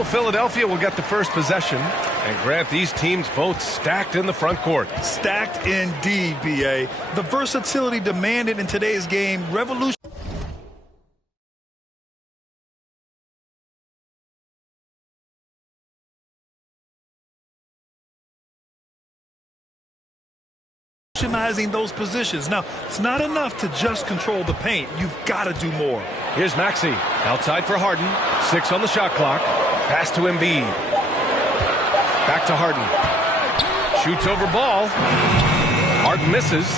So Philadelphia will get the first possession. And Grant, these teams both stacked in the front court. Stacked indeed, B.A. The versatility demanded in today's game revolutionizing those positions. Now, it's not enough to just control the paint. You've got to do more. Here's Maxey. Outside for Harden. 6 on the shot clock. Pass to Embiid. Back to Harden. Shoots over ball. Harden misses.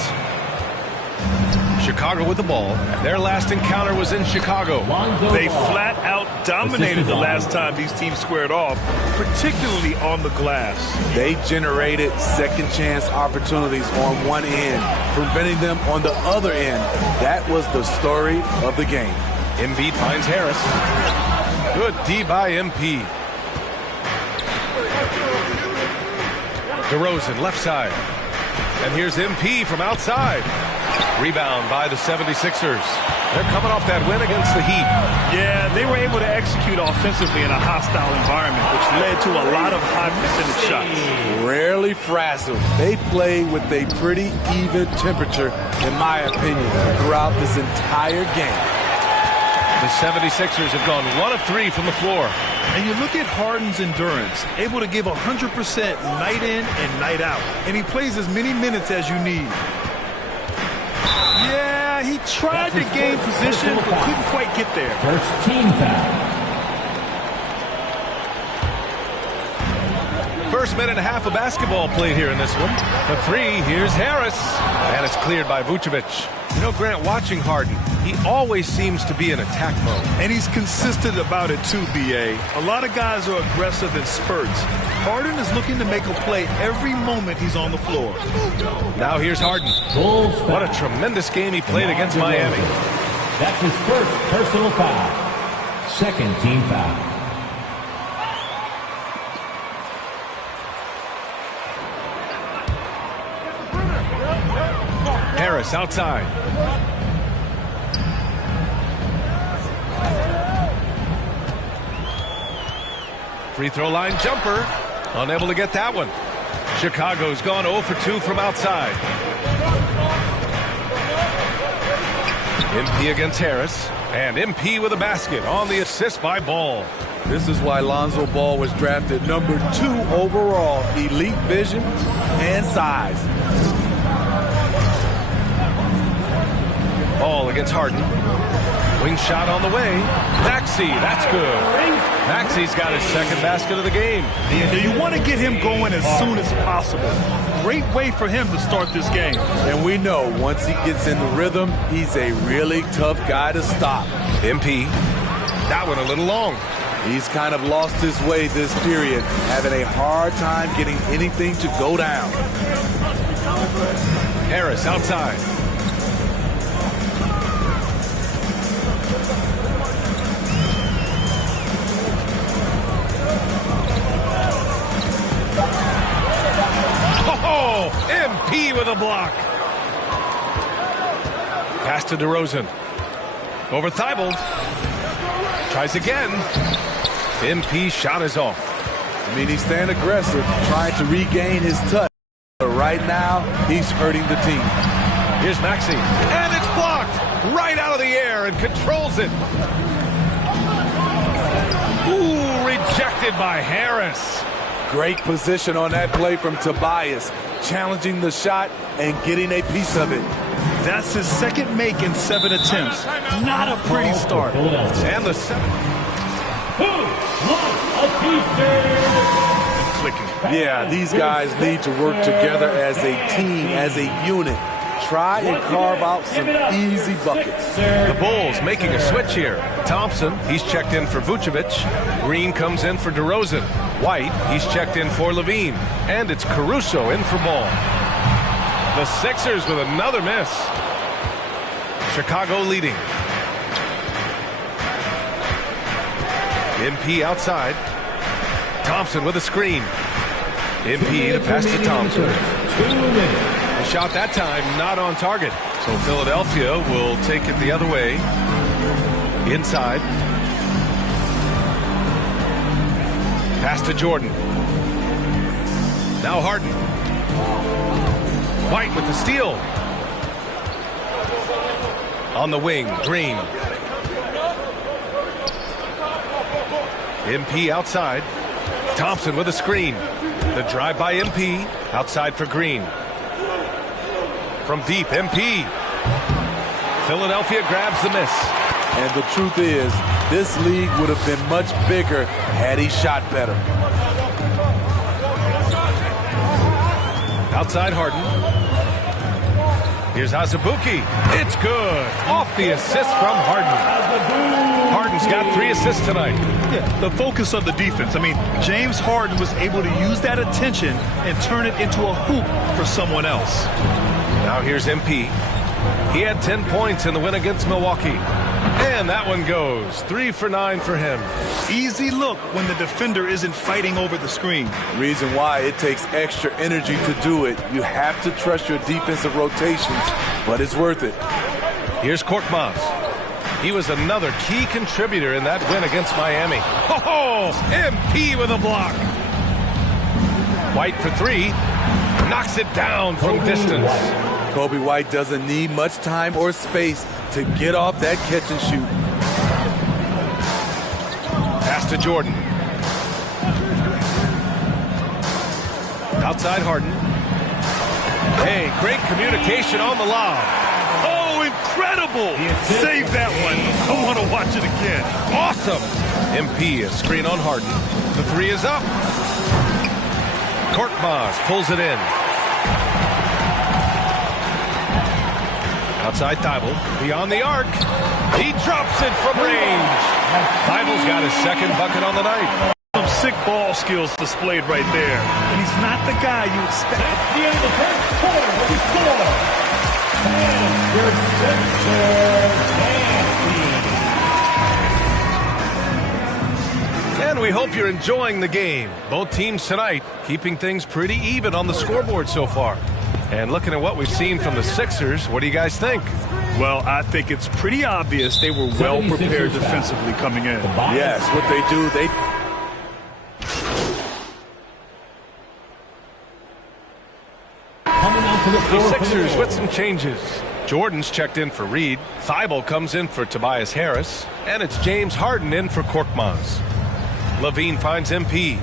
Chicago with the ball. Their last encounter was in Chicago. They flat out dominated the last time these teams squared off, particularly on the glass. They generated second chance opportunities on one end, preventing them on the other end. That was the story of the game. Embiid finds Harris. Good D by MP. DeRozan left side. And here's MP from outside. Rebound by the 76ers. They're coming off that win against the Heat. Yeah, they were able to execute offensively in a hostile environment, which led to a lot of high percentage shots. Rarely frazzled. They play with a pretty even temperature, in my opinion, throughout this entire game. The 76ers have gone 1 of 3 from the floor. And you look at Harden's endurance, able to give 100% night in and night out. And he plays as many minutes as you need. Yeah, he tried to gain position, but couldn't quite get there. First team foul. First minute and a half of basketball played here in this one. For 3, here's Harris. And it's cleared by Vucevic. You know, Grant, watching Harden, he always seems to be in attack mode. And he's consistent about it too, B.A. A lot of guys are aggressive in spurts. Harden is looking to make a play every moment he's on the floor. Now here's Harden. What a tremendous game he played against Miami. That's his first personal foul. Second team foul. Harris outside. Free throw line jumper. Unable to get that one. Chicago's gone 0 for 2 from outside. MP against Harris. And MP with a basket on the assist by Ball. This is why Lonzo Ball was drafted number 2 overall. Elite vision and size. Ball against Harden. Wing shot on the way. Maxey, that's good. Maxey's got his second basket of the game. You want to get him going as soon as possible. Great way for him to start this game. And we know once he gets in the rhythm, he's a really tough guy to stop. MP, that one a little long. He's kind of lost his way this period, having a hard time getting anything to go down. Harris outside. Oh, MP with a block. Pass to DeRozan. Over Thibault. Tries again. MP shot is off. I mean, he's staying aggressive, trying to regain his touch. But right now, he's hurting the team. Here's Maxey. And it's blocked right out of the air and controls it. Ooh, rejected by Harris. Great position on that play from Tobias, challenging the shot and getting a piece of it. That's his second make in 7 attempts. Not a pretty start. And the clicking. Yeah, these guys need to work together as a team, as a unit. Try and carve out some easy buckets. The Bulls making a switch here. Thompson, he's checked in for Vucevic. Green comes in for DeRozan. White, he's checked in for Levine. And it's Caruso in for Ball. The Sixers with another miss. Chicago leading. MP outside. Thompson with a screen. MP to pass to Thompson. The shot that time not on target. So Philadelphia will take it the other way. Inside. Pass to Jordan. Now Harden. White with the steal. On the wing, Green. MP outside. Thompson with a screen. The drive by MP. Outside for Green. From deep, MP. Philadelphia grabs the miss. And the truth is, this league would have been much bigger had he shot better. Outside Harden. Here's Azubuike. It's good. Off the assist from Harden. Harden's got 3 assists tonight. Yeah, the focus of the defense. I mean, James Harden was able to use that attention and turn it into a hoop for someone else. Now here's MP. He had 10 points in the win against Milwaukee. And that one goes. 3 for 9 for him. Easy look when the defender isn't fighting over the screen. Reason why it takes extra energy to do it. You have to trust your defensive rotations, but it's worth it. Here's Korkmaz. He was another key contributor in that win against Miami. Oh, MP with a block. White for 3. Knocks it down from distance. Kobe White doesn't need much time or space to get off that catch and shoot. Pass to Jordan. Outside Harden. Hey, great communication on the lob. Oh, incredible! Save that one. I want to watch it again. Awesome. MP, a screen on Harden. The 3 is up. Korkmaz pulls it in. Outside Thibault, beyond the arc. He drops it from range. Thibault's got his 2nd bucket on the night. Some sick ball skills displayed right there. And he's not the guy you expect. That's the end of the first quarter with the score. And your And we hope you're enjoying the game. Both teams tonight keeping things pretty even on the scoreboard so far. And looking at what we've seen from the Sixers, what do you guys think? Well, I think it's pretty obvious they were well prepared defensively coming in. Yes, what they do, The Sixers with some changes. Jordan's checked in for Reed. Thibault comes in for Tobias Harris. And it's James Harden in for Korkmaz. Levine finds MP.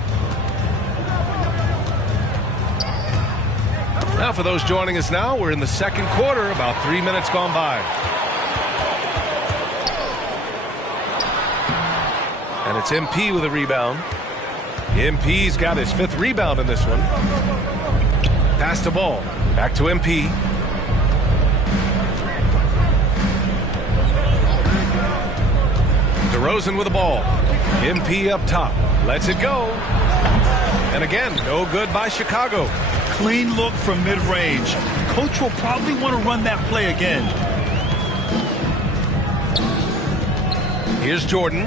Now for those joining us now, we're in the 2nd quarter, about 3 minutes gone by. And it's MP with a rebound. MP's got his 5th rebound in this one. Pass the ball. Back to MP. DeRozan with the ball. MP up top. Lets it go. And again, no good by Chicago. Clean look from mid-range. Coach will probably want to run that play again. Here's Jordan.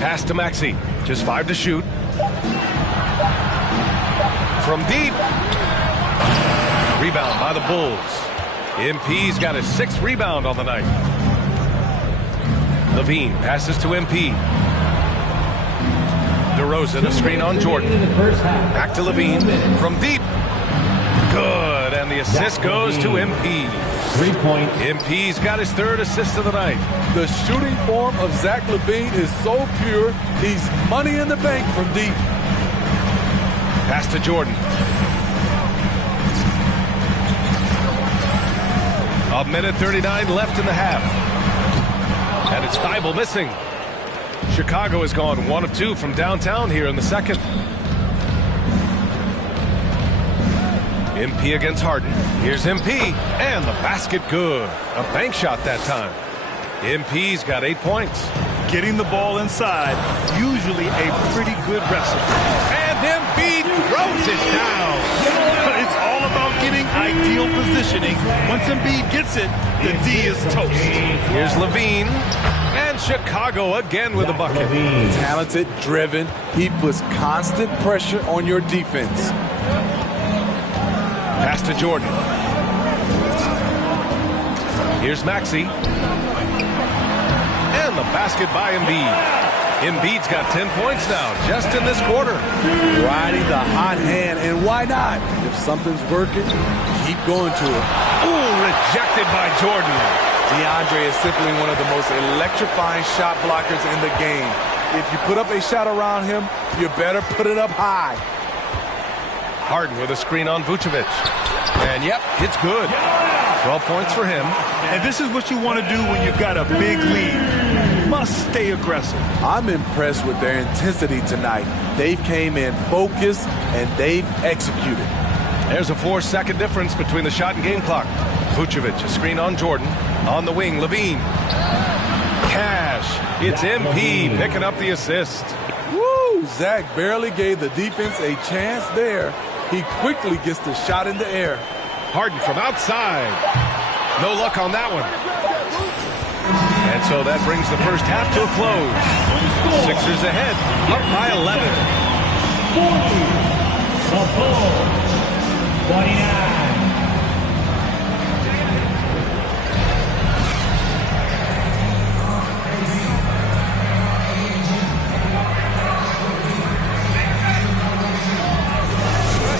Pass to Maxey. Just 5 to shoot. From deep. Rebound by the Bulls. MP's got his 6th rebound on the night. Levine passes to MP. DeRozan, a screen on Jordan. Back to Levine. From deep. Good. And the assist goes to MP. 3 points. MP's got his 3rd assist of the night. The shooting form of Zach LaVine is so pure, he's money in the bank from deep. Pass to Jordan. A minute 39 left in the half. And it's Thibault missing. Chicago has gone 1 of 2 from downtown here in the 2nd. MP against Harden. Here's MP. And the basket good. A bank shot that time. MP's got 8 points. Getting the ball inside, usually a pretty good recipe. And MP throws it down. It's all about getting ideal positioning. Once Embiid gets it, the D is toast. Here's Levine. And Chicago again with a bucket. Talented, driven. He puts constant pressure on your defense. Pass to Jordan. Here's Maxey. basket by Embiid. Embiid's got 10 points now, just in this quarter. Riding the hot hand, and why not? If something's working, keep going to it. Ooh, rejected by Jordan. DeAndre is simply one of the most electrifying shot blockers in the game. If you put up a shot around him, you better put it up high. Harden with a screen on Vucevic. And yep, it's good. 12 points for him. And this is what you want to do when you've got a big lead. Must stay aggressive. I'm impressed with their intensity tonight. They've came in focused and they've executed. There's a 4-second difference between the shot and game clock. Vucevic, a screen on Jordan. On the wing, Levine. Cash. It's MP picking up the assist. Woo! Zach barely gave the defense a chance there. He quickly gets the shot in the air. Harden from outside. No luck on that one. And so that brings the first half to a close. Sixers ahead, up by 11. 49.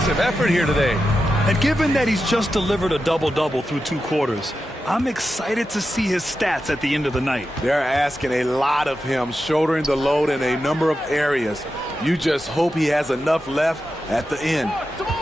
Impressive effort here today. And given that he's just delivered a double-double through 2 quarters, I'm excited to see his stats at the end of the night. They're asking a lot of him, shouldering the load in a number of areas. You just hope he has enough left at the end.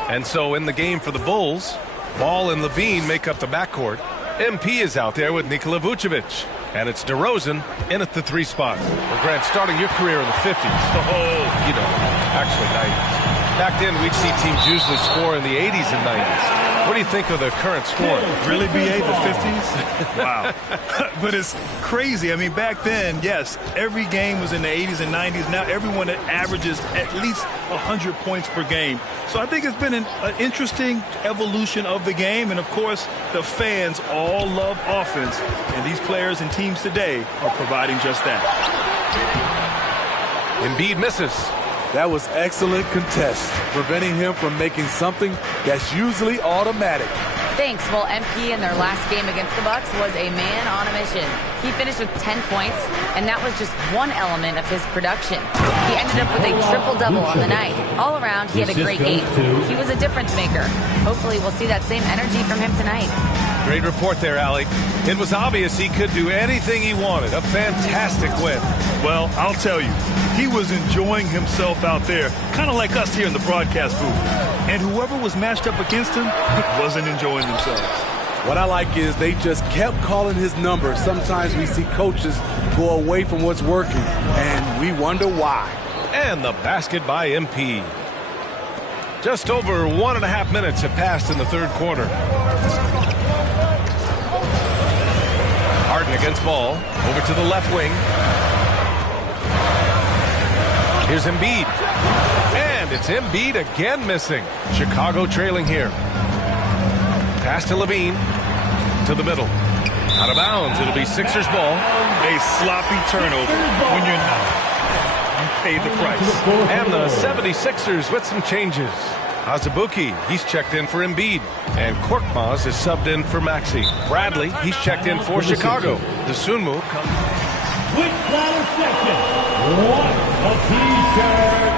And so in the game for the Bulls, Ball and Levine make up the backcourt. MP is out there with Nikola Vucevic. And it's DeRozan in at the 3 spot. Well, Grant, starting your career in the 50s. Oh, you know, actually 90s. Back then, we'd see teams usually score in the 80s and 90s. What do you think of the current score? Really, BA, the 50s? Wow. But it's crazy. I mean, back then, yes, every game was in the 80s and 90s. Now everyone averages at least 100 points per game. So I think it's been an interesting evolution of the game. And, of course, the fans all love offense. And these players and teams today are providing just that. Embiid misses. That was excellent contest, preventing him from making something that's usually automatic. Thanks. Well, MP in their last game against the Bucks was a man on a mission. He finished with 10 points, and that was just one element of his production. He ended up with a triple-double on the night. All around, he had a great game. He was a difference maker. Hopefully, we'll see that same energy from him tonight. Great report there, Allie. It was obvious he could do anything he wanted. A fantastic win. Well, I'll tell you, he was enjoying himself out there, kind of like us here in the broadcast booth. And whoever was matched up against him wasn't enjoying themselves. What I like is they just kept calling his number. Sometimes we see coaches go away from what's working, and we wonder why. And the basket by MP. Just over 1.5 minutes have passed in the third quarter. Harden against Ball. Over to the left wing. Here's Embiid. And it's Embiid again missing. Chicago trailing here. Pass to Levine. To the middle. Out of bounds. It'll be Sixers ball. A sloppy turnover. When you're not, you pay the price. And the 76ers with some changes. Azubuike, he's checked in for Embiid. And Korkmaz is subbed in for Maxey. Bradley, he's checked in for Chicago. The Sunmu comes. Quick ladder section. What a T-shirt.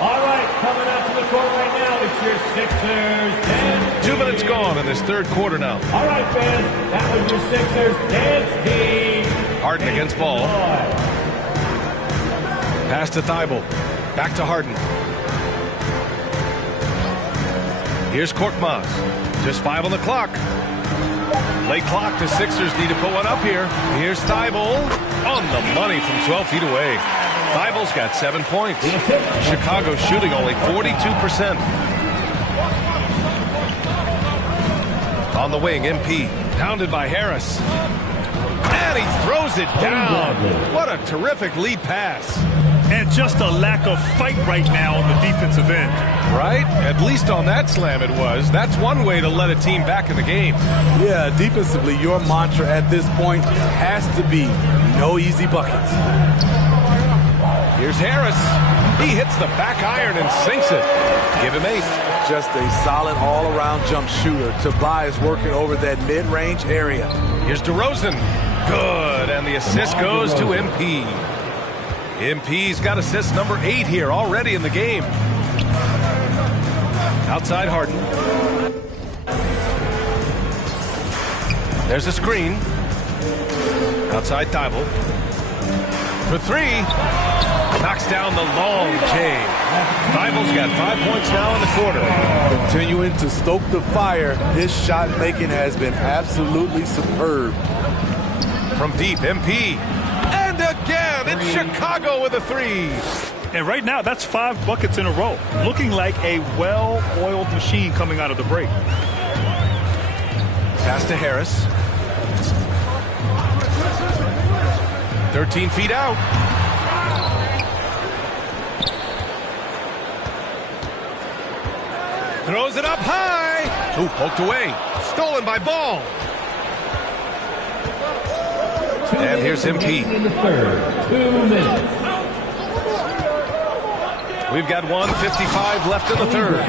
All right, coming out to the court right now, it's your Sixers dance 2 minutes gone in this third quarter now. All right, fans, that was your Sixers dance team. Harden against Ball. Pass to Thibault. Back to Harden. Here's Korkmaz. Just 5 on the clock. Late clock. The Sixers need to put one up here. Here's Thibault on the money from 12 feet away. Thibault's got 7 points. Chicago shooting only 42%. On the wing, MP. Pounded by Harris. And he throws it down. What a terrific lead pass. And just a lack of fight right now on the defensive end. Right? At least on that slam it was. That's one way to let a team back in the game. Yeah, defensively, your mantra at this point has to be no easy buckets. Here's Harris. He hits the back iron and sinks it. Give him 8. Just a solid all-around jump shooter. Tobias working over that mid-range area. Here's DeRozan. Good. good, and the assist goes to MP. MP's got assist number 8 here already in the game. Outside Harden. There's a screen. Outside Thibault. For 3. Knocks down the long J. Thibault's got 5 points now in the quarter. Continuing to stoke the fire, his shot making has been absolutely superb. From deep, MP. And again, it's Chicago with a 3. And right now, that's 5 buckets in a row. Looking like a well-oiled machine coming out of the break. Pass to Harris. 13 feet out. Throws it up high. Ooh, poked away. Stolen by Ball. And here's MP. In the third, 2 minutes. We've got 1:55 left in the third.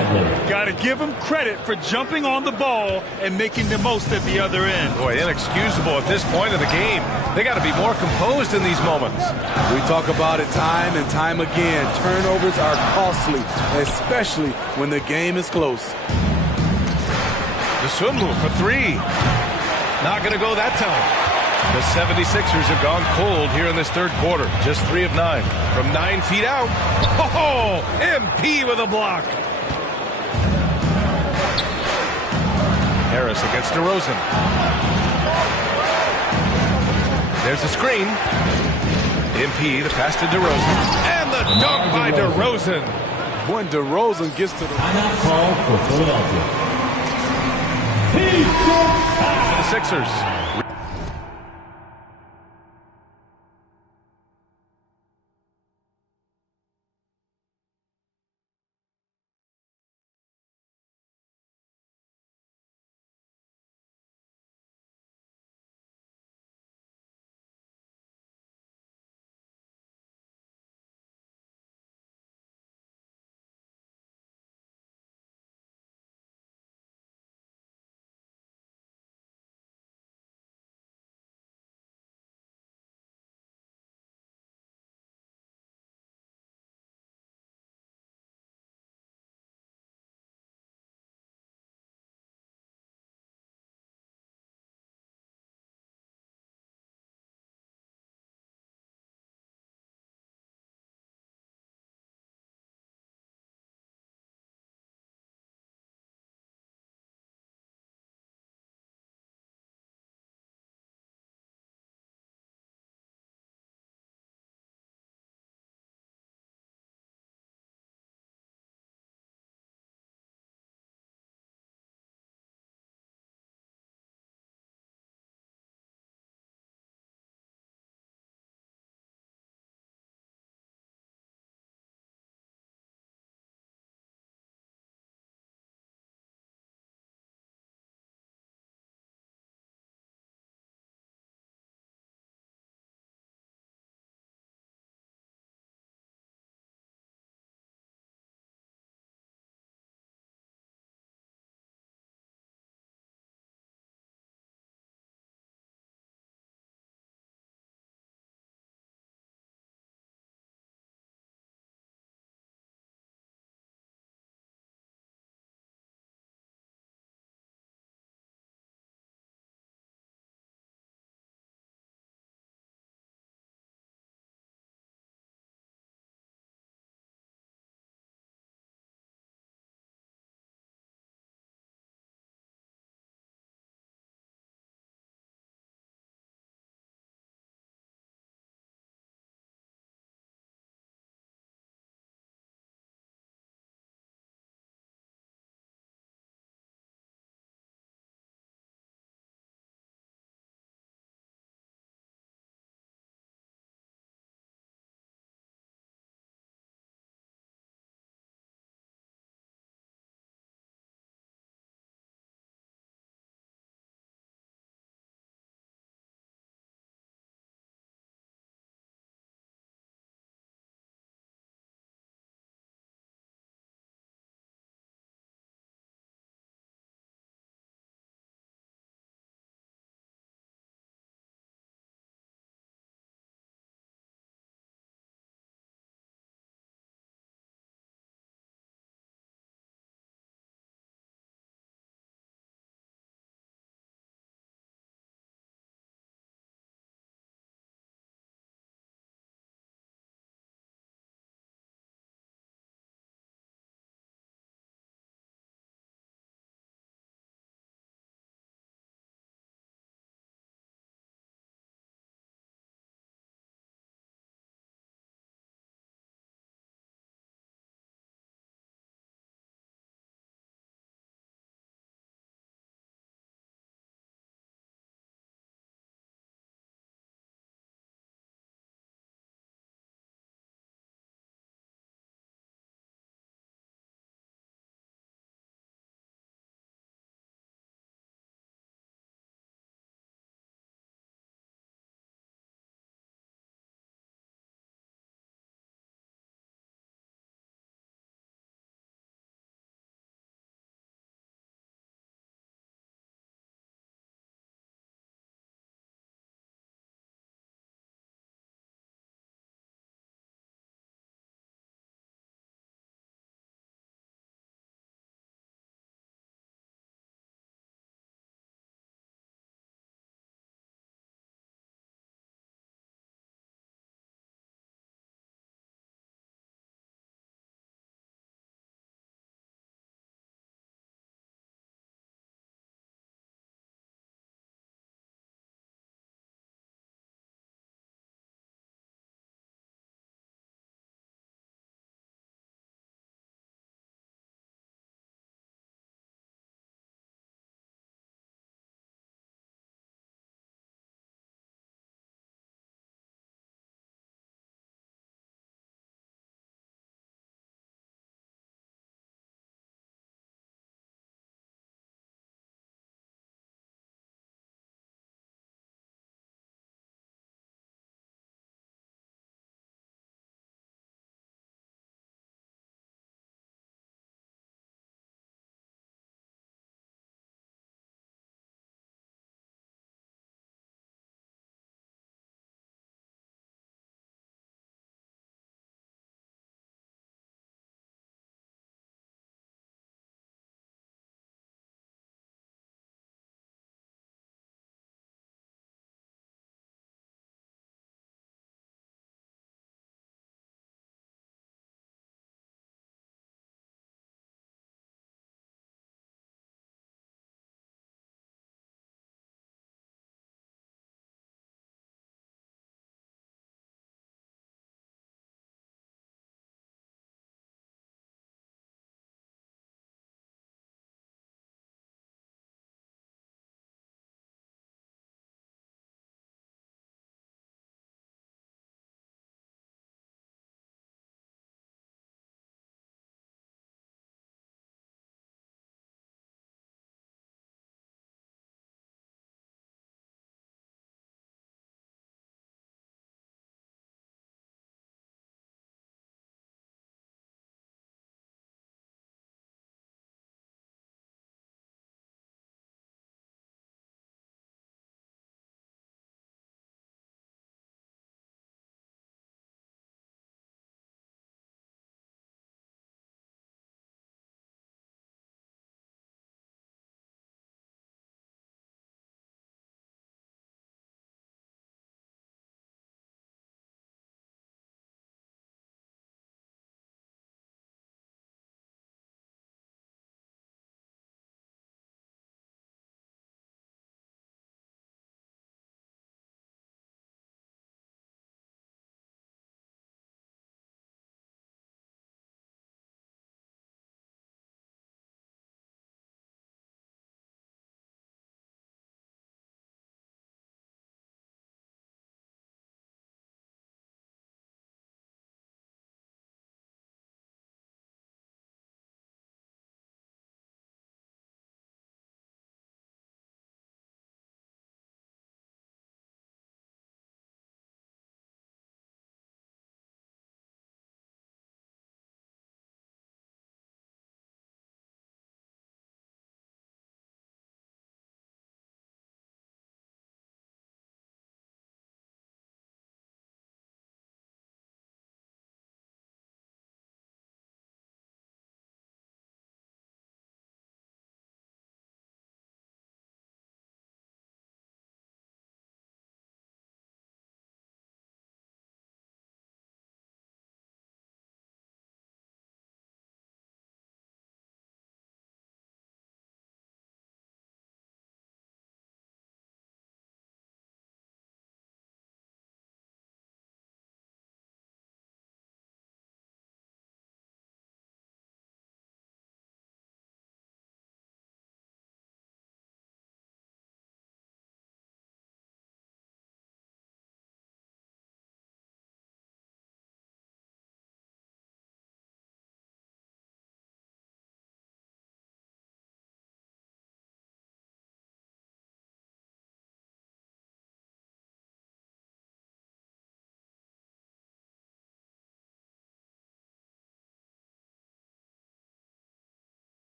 Got to give him credit for jumping on the ball and making the most at the other end. Boy, inexcusable at this point of the game. They got to be more composed in these moments. We talk about it time and time again. Turnovers are costly, especially when the game is close. The swim move for 3. Not going to go that time. The 76ers have gone cold here in this third quarter. Just 3 of 9. From 9 feet out. Oh, MP with a block. Harris against DeRozan. There's a screen. MP, the pass to DeRozan. And the dunk by DeRozan. When DeRozan gets to the... Timeout call for Philadelphia. The Sixers.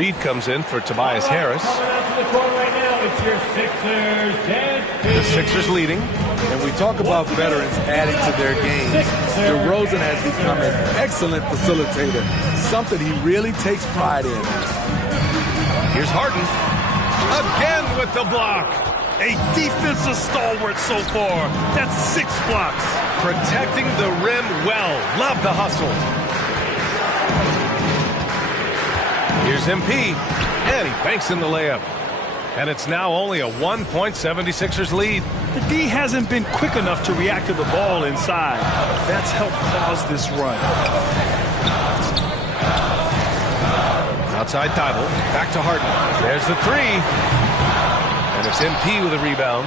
Reed comes in for Tobias Harris. Coming out to the court right now, it's your Sixers, Dan. The Sixers leading. And we talk about veterans adding to their games. DeRozan has become an excellent facilitator, something he really takes pride in. Here's Harden. Again with the block. A defensive stalwart so far. That's 6 blocks. Protecting the rim well. Love the hustle. Here's MP, and he banks in the layup. And it's now only a 1-76ers lead. The D hasn't been quick enough to react to the ball inside. That's helped cause this run. Outside Thibault, back to Harden. There's the 3. And it's MP with a rebound.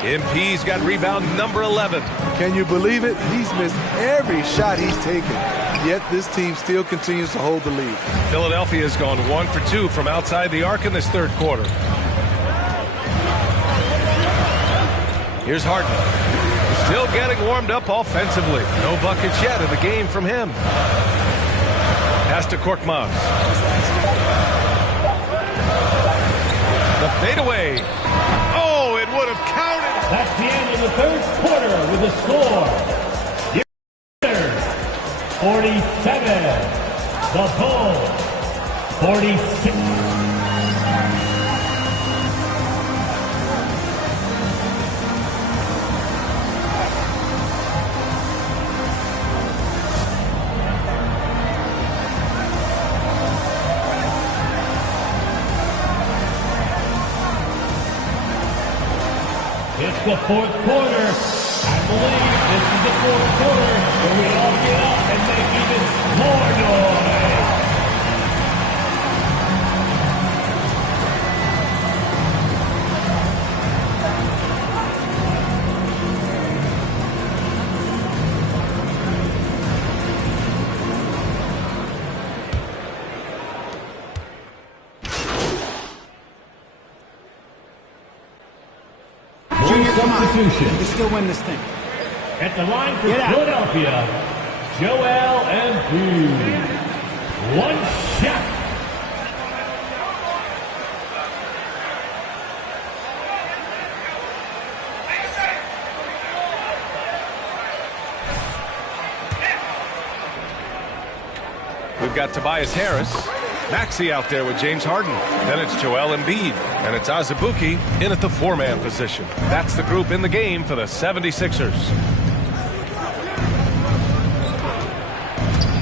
MP's got rebound number 11. Can you believe it? He's missed every shot he's taken. Yet this team still continues to hold the lead. Philadelphia's gone 1 for 2 from outside the arc in this third quarter. Here's Harden. Still getting warmed up offensively. No buckets yet in the game from him. Pass to Korkmaz. The fadeaway. Oh, it would have counted. That's the end of the third quarter with the score. 47. The Bulls. 46. It's the fourth quarter. I believe this is the fourth quarter where we all get up and make even more noise. Substitution. You still win this thing. At the line for Philadelphia, Joel Embiid. One shot. We've got Tobias Harris. Maxey out there with James Harden. Then it's Joel Embiid. And it's Azubuike in at the 4-man position. That's the group in the game for the 76ers.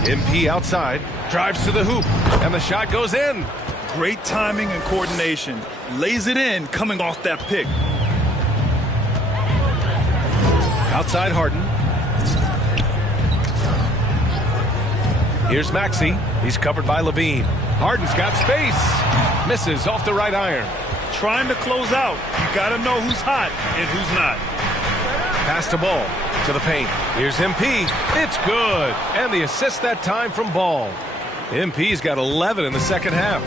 MP outside. Drives to the hoop. And the shot goes in. Great timing and coordination. Lays it in coming off that pick. Outside Harden. Here's Maxey. He's covered by Levine. Harden's got space. Misses off the right iron. Trying to close out. You got to know who's hot and who's not. Pass the ball to the paint. Here's MP. It's good. And the assist that time from Ball. MP's got 11 in the second half.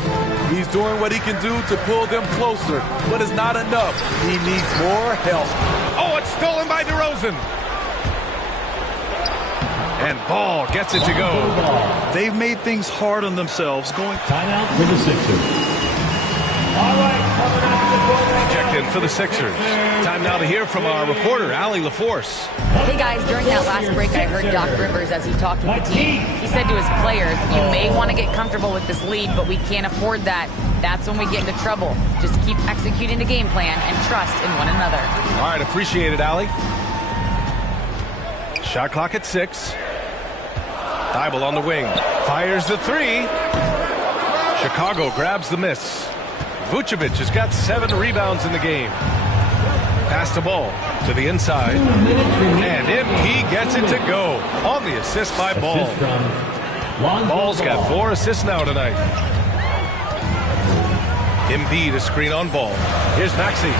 He's doing what he can do to pull them closer, but it's not enough. He needs more help. Oh, it's stolen by DeRozan. And Ball gets it to go. They've made things hard on themselves going. Timeout for the Sixers. All right, coming out to the court right now. Checked in for the Sixers. Time now to hear from our reporter, Allie LaForce. Hey guys, during that last break, I heard Doc Rivers as he talked with the team. He said to his players, you may want to get comfortable with this lead, but we can't afford that. That's when we get into trouble. Just keep executing the game plan and trust in one another. All right, appreciate it, Allie. Shot clock at 6. Thibault on the wing. Fires the 3. Chicago grabs the miss. Vucevic has got 7 rebounds in the game. Pass the ball to the inside. And MP gets it to go on the assist by Ball. Ball's got 4 assists now tonight. Embiid a screen on Ball. Here's Maxey.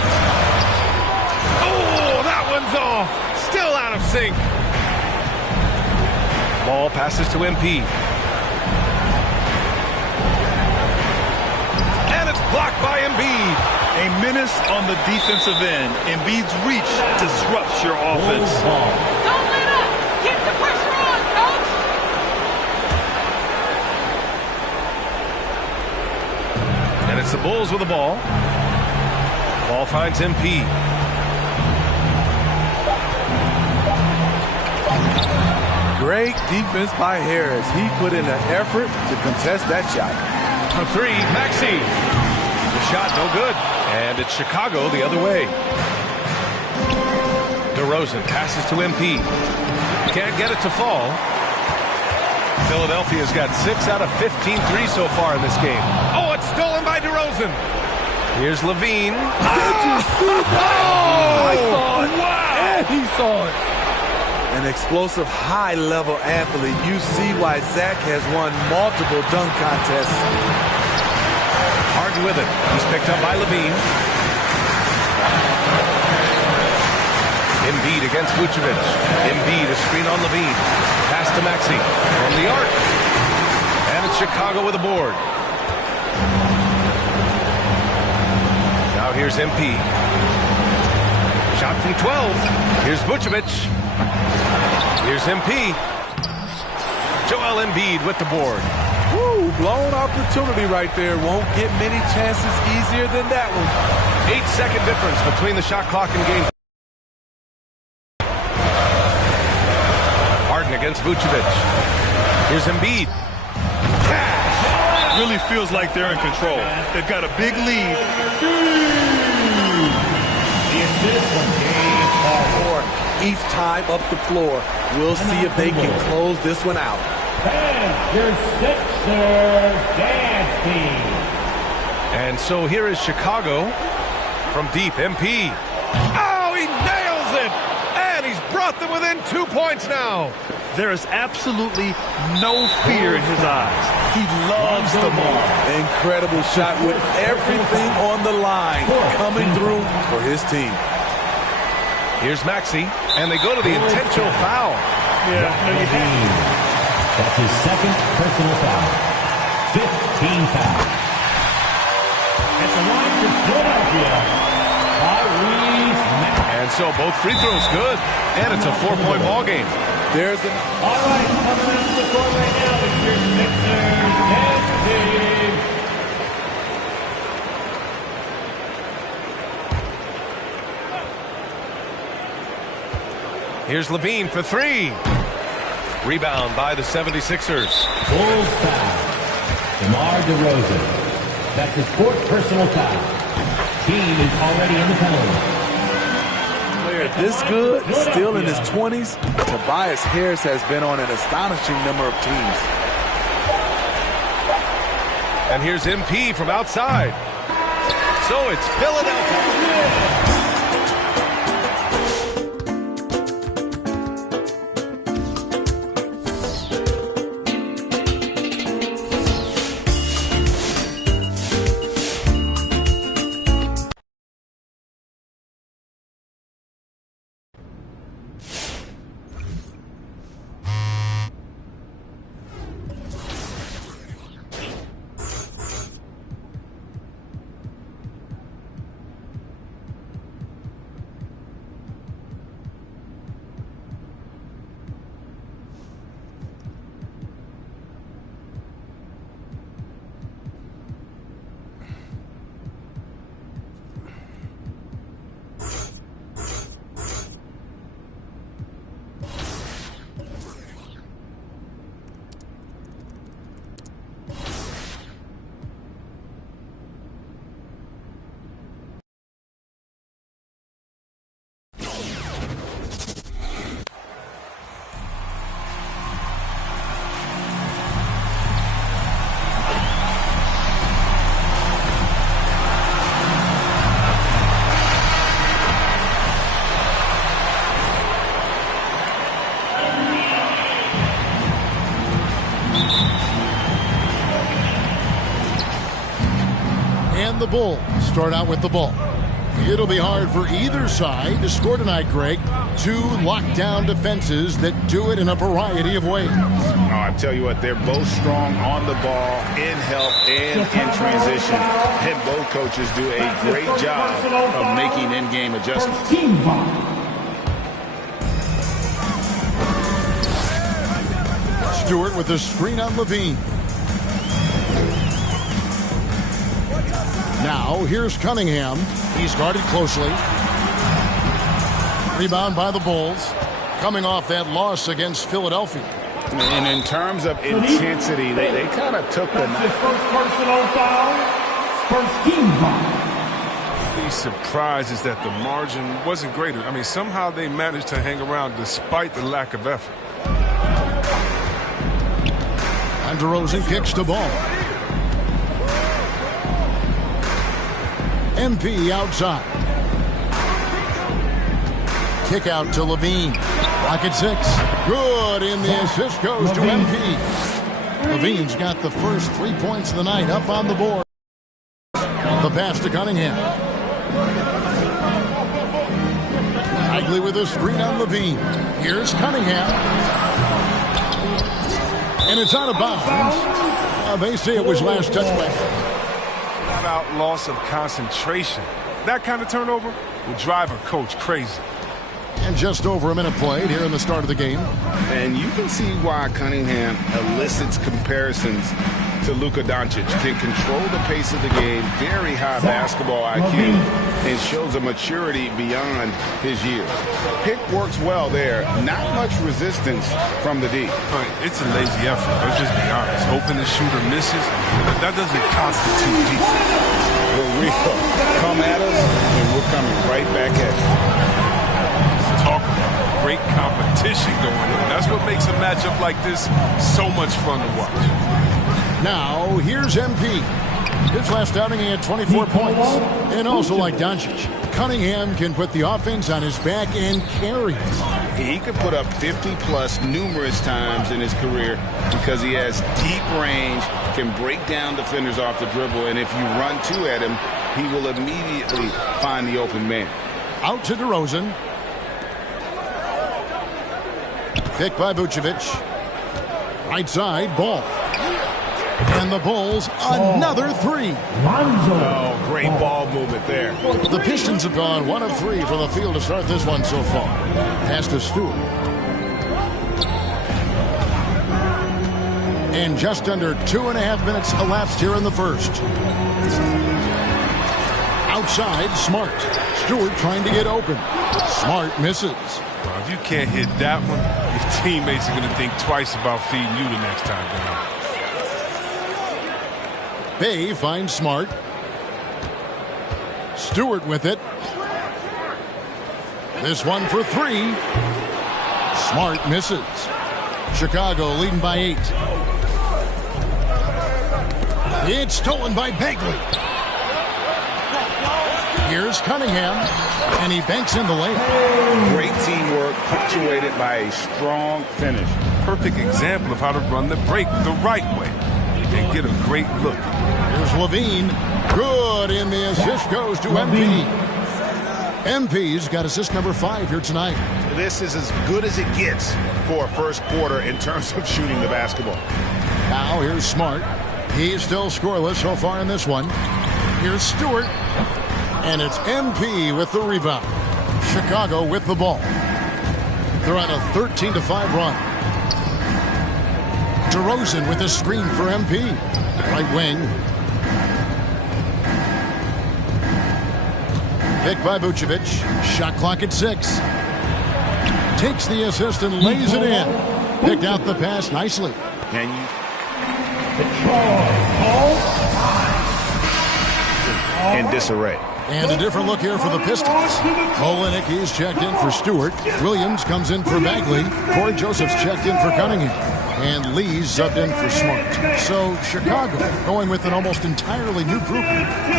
Oh, that one's off. Still out of sync. Ball passes to MP. And it's blocked by Embiid. A menace on the defensive end. Embiid's reach disrupts your offense. Don't let up. Keep the pressure on, coach. It's the Bulls with the ball. Ball finds MP. Great defense by Harris. He put in an effort to contest that shot. For three, Maxey. The shot no good. And it's Chicago the other way. DeRozan passes to MP. Can't get it to fall. Philadelphia's got 6 out of 15 threes so far in this game. Oh, it's stolen by DeRozan. Here's Levine. Did you see that? I saw it. Wow. And he saw it. An explosive, high-level athlete. You see why Zach has won multiple dunk contests. Harden with it. He's picked up by Levine. Embiid against Vucevic. Embiid, a screen on Levine. Pass to Maxey from the arc. And it's Chicago with a board. Now here's MP. Shot from 12. Here's Vucevic. Here's MP. Joel Embiid with the board. Woo, blown opportunity right there. Won't get many chances easier than that one. 8-second difference between the shot clock and game. Harden against Vucevic. Here's Embiid. Cash. Really feels like they're in control. They've got a big lead. The assist from James Harden. Each time up the floor. We'll see if they can close this one out. And your Sixers dance team. And so here is Chicago from deep. MP. Oh, he nails it! And he's brought them within 2 points now. There is absolutely no fear in his eyes. He loves the ball. Incredible shot with everything on the line coming through for his team. Here's Maxey, and they go to the intentional foul. Yeah, That's his second personal foul. 15 fouls. At the line for Philadelphia, Tyrese Maxey. And so both free throws good, and it's a 4-point ball game. There's an... All right, coming out to the court right now, it's your Sixers dance team. Here's Levine for three. Rebound by the 76ers. Bulls foul. DeMar DeRozan. That's his fourth personal foul. Team is already in the penalty. Player this good, still in his 20s. Tobias Harris has been on an astonishing number of teams. And here's MP from outside. So it's Philadelphia. The Bulls start out with the ball. It'll be hard for either side to score tonight, Greg. Two lockdown defenses that do it in a variety of ways. Oh, I tell you what, they're both strong on the ball, in help, and in transition. And both coaches do a great job of making in-game adjustments. Stewart with the screen on Levine. Now, here's Cunningham. He's guarded closely. Rebound by the Bulls. Coming off that loss against Philadelphia. And in terms of intensity, they kind of took the That's his first personal foul. First team foul. The surprise is that the margin wasn't greater. I mean, somehow they managed to hang around despite the lack of effort. And DeRozan kicks the ball. MP outside. Kick out to Levine. Rocket 6. Good, and the assist goes to MP. Levine's got the first 3 points of the night up on the board. The pass to Cunningham. Bagley with a screen on Levine. Here's Cunningham. And it's out of bounds. They say it was last touch by. Flat-out loss of concentration. That kind of turnover will drive a coach crazy. And just over a minute played here in the start of the game. And you can see why Cunningham elicits comparisons to Luka Doncic. Can control the pace of the game, very high basketball IQ, and shows a maturity beyond his years. Pick works well there. Not much resistance from the D. It's a lazy effort. Let's just be honest. Hoping the shooter misses, that doesn't constitute defense. Well, we come at us, and we're coming right back at you. Talk about great competition going on. That's what makes a matchup like this so much fun to watch. Now, here's MP. His last outing, he had 24 points. And also like Doncic, Cunningham can put the offense on his back and carry it. He could put up 50-plus numerous times in his career because he has deep range, can break down defenders off the dribble, and if you run two at him, he will immediately find the open man. Out to DeRozan. Pick by Vucevic. Right side, ball. And the Bulls, another three. Oh, great ball movement there. The Pistons have gone 1 of 3 from the field to start this one so far. Pass to Stewart. And just under 2.5 minutes elapsed here in the first. Outside, Smart. Stewart trying to get open. Smart misses. Well, if you can't hit that one, your teammates are going to think twice about feeding you the next time down. Bay finds Smart. Stewart with it. This one for 3. Smart misses. Chicago leading by 8. It's stolen by Bagley. Here's Cunningham, and he banks in the layup. Great teamwork, punctuated by a strong finish. Perfect example of how to run the break the right way and get a great look. Here's Levine. Good, and the assist goes to MP. MP's got assist number 5 here tonight. This is as good as it gets for a first quarter in terms of shooting the basketball. Now here's Smart. He's still scoreless so far in this one. Here's Stewart. And it's MP with the rebound. Chicago with the ball. They're on a 13-5 run. DeRozan with the screen for MP. Right wing. Pick by Vucevic. Shot clock at 6. Takes the assist and lays it in. Picked out the pass nicely. And you... in disarray. And a different look here for the Pistons. Olenek, he's checked in for Stewart. Williams comes in for Bagley. Corey Joseph's checked in for Cunningham. And Lee's subbed in for Smart. So Chicago going with an almost entirely new group.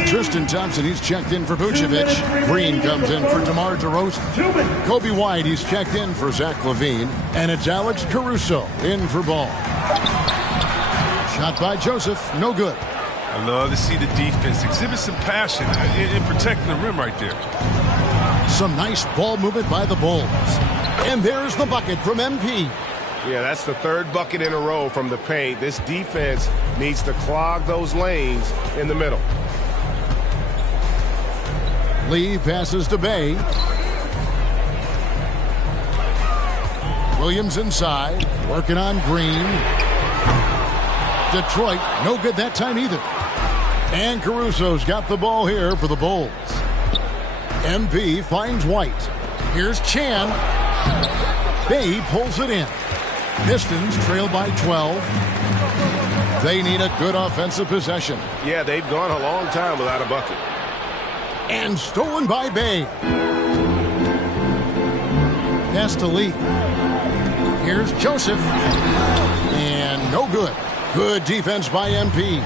Tristan Thompson, he's checked in for Vucevic. Green comes in for DeMar DeRozan. Kobe White, he's checked in for Zach LaVine. And it's Alex Caruso in for Ball. Shot by Joseph, no good. I love to see the defense exhibit some passion in protecting the rim right there. Some nice ball movement by the Bulls. And there's the bucket from MP. Yeah, that's the 3rd bucket in a row from the paint. This defense needs to clog those lanes in the middle. Lee passes to Bay. Williams inside, working on Green. Detroit, no good that time either. And Caruso's got the ball here for the Bulls. MP finds White. Here's Chan. Bay pulls it in. Pistons trail by 12. They need a good offensive possession. Yeah, they've gone a long time without a bucket. And stolen by Bay. Pass to Lee. Here's Joseph. And no good. Good defense by MP.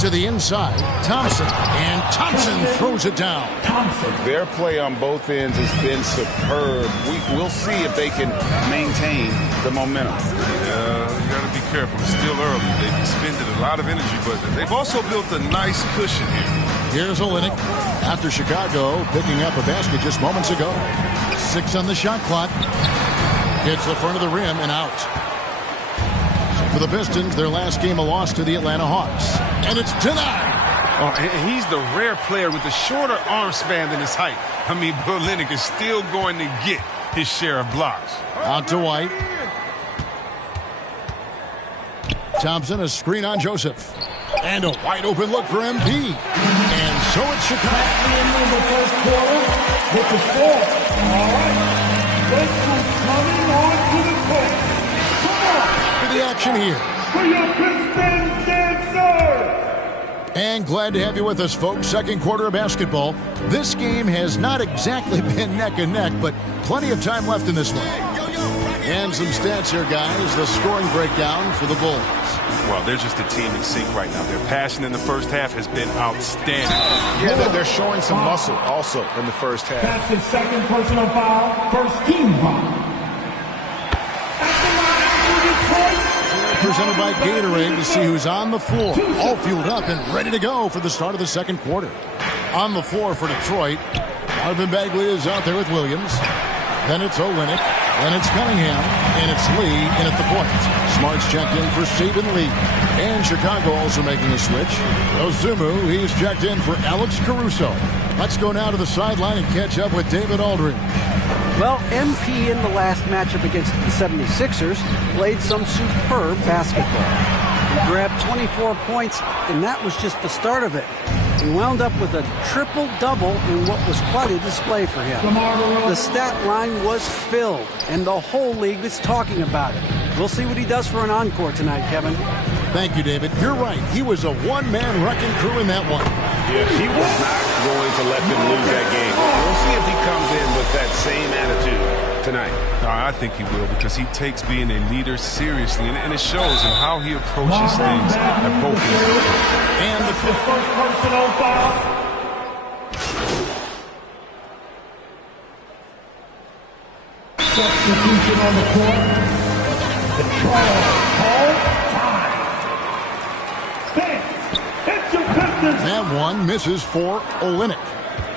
To the inside, Thompson. And Thompson throws it down. Their play on both ends has been superb. We'll see if they can maintain the momentum. You got to be careful. It's still early. They've expended a lot of energy, but they've also built a nice cushion here. Here's Olynyk after Chicago picking up a basket just moments ago. 6 on the shot clock. Hits the front of the rim and out. For the Pistons, their last game a loss to the Atlanta Hawks. And it's denied. Oh, and he's the rare player with a shorter arm span than his height. I mean, Olynyk is still going to get his share of blocks. Out to White. Thompson, a screen on Joseph. And a wide open look for MP. And so it's Chicago. In the first quarter with the score. All right. Pistons coming on to the court. Come on. For the action here. For your Pistons dancers. And glad to have you with us, folks. Second quarter of basketball. This game has not exactly been neck and neck, but plenty of time left in this one. And some stats here, guys. The scoring breakdown for the Bulls. Well, they're just a team in sync right now. Their passion in the first half has been outstanding. Yeah, they're showing some muscle also in the first half. That's his second personal foul. First team foul. Presented by Gatorade to see who's on the floor. All fueled up and ready to go for the start of the second quarter. On the floor for Detroit, Marvin Bagley is out there with Williams. Then it's Olynyk. Then it's Cunningham. And it's Lee in at the point. Smart's checked in for Saban Lee. And Chicago also making a switch. Ozumu, he's checked in for Alex Caruso. Let's go now to the sideline and catch up with David Aldridge. Well, MP in the last matchup against the 76ers played some superb basketball. He grabbed 24 points, and that was just the start of it. He wound up with a triple-double in what was quite a display for him. The stat line was filled, and the whole league is talking about it. We'll see what he does for an encore tonight, Kevin. Thank you, David. You're right. He was a one-man wrecking crew in that one. Yeah, he was not going to let them lose that game. We'll see if he comes in with that same attitude tonight. I think he will, because he takes being a leader seriously, and it shows in how he approaches things at both ends. And the first personal foul. Substitution on the court. The trial called time. That one misses for Olynyk.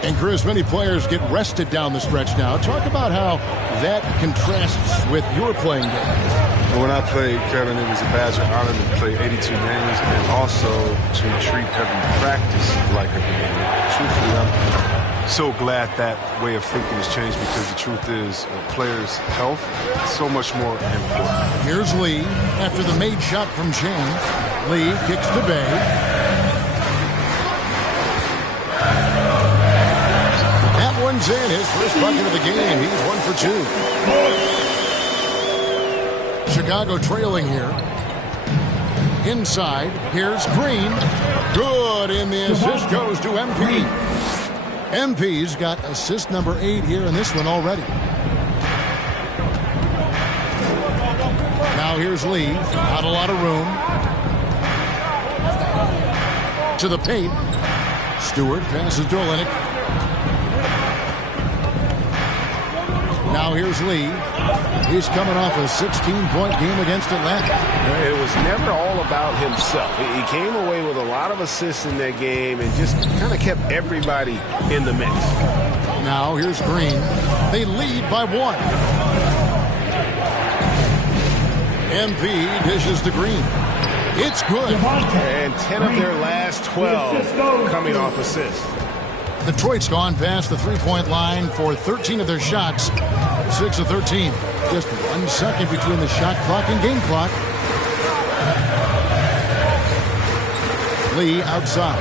And Chris, many players get rested down the stretch now. Talk about how that contrasts with your playing days. When I played, Kevin, it was a badge of honor to play 82 games and also to treat every practice like a game. Truthfully, I'm so glad that way of thinking has changed, because the truth is players' health is so much more important. Here's Lee after the made shot from Chan. Lee kicks to Bay. That one's in. His first bucket of the game. He's 1 for 2. Chicago trailing here. Inside, here's Green. Good, and the assist goes to MP. MP's got assist number 8 here in this one already. Now here's Lee. Not a lot of room. To the paint. Stewart passes to Olynyk. Now here's Lee. He's coming off a 16-point game against Atlanta. It was never all about himself. He came away with a lot of assists in that game and just kind of kept everybody in the mix. Now here's Green. They lead by 1. MP dishes to Green. It's good. And 10 of their last 12 coming off assists. Detroit's gone past the three-point line for 13 of their shots. 6 of 13. Just 1 second between the shot clock and game clock. Lee outside.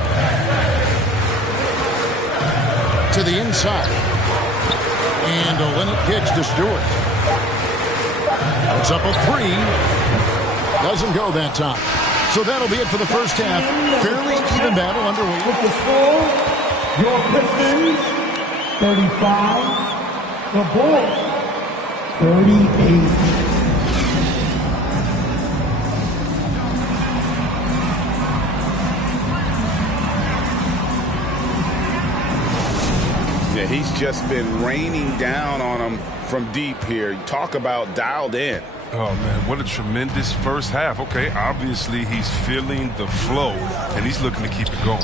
To the inside. And Olenek kicks to Stewart. It's up a 3. Doesn't go that time. So that'll be it for the first half. Fairly even battle underway. With the score, your Pistons, 35. The Bulls, 38. Yeah, he's just been raining down on them from deep here. Talk about dialed in. Oh, man, what a tremendous first half. Okay, obviously he's feeling the flow, and he's looking to keep it going.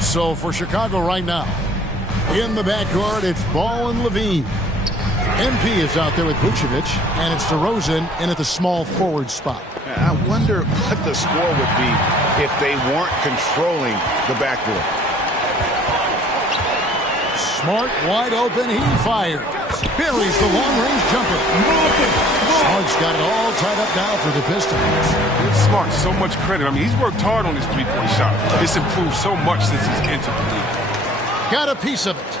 So for Chicago right now, in the backcourt, it's Ball and Levine. MP is out there with Vucevic, and it's DeRozan in at the small forward spot. I wonder what the score would be if they weren't controlling the backboard. Smart, wide open, he fires. Buries the long-range jumper. Smart's got it all tied up now for the Pistons. Give Smart so much credit. I mean, he's worked hard on his three-point shot. It's improved so much since he's entered the league. Got a piece of it.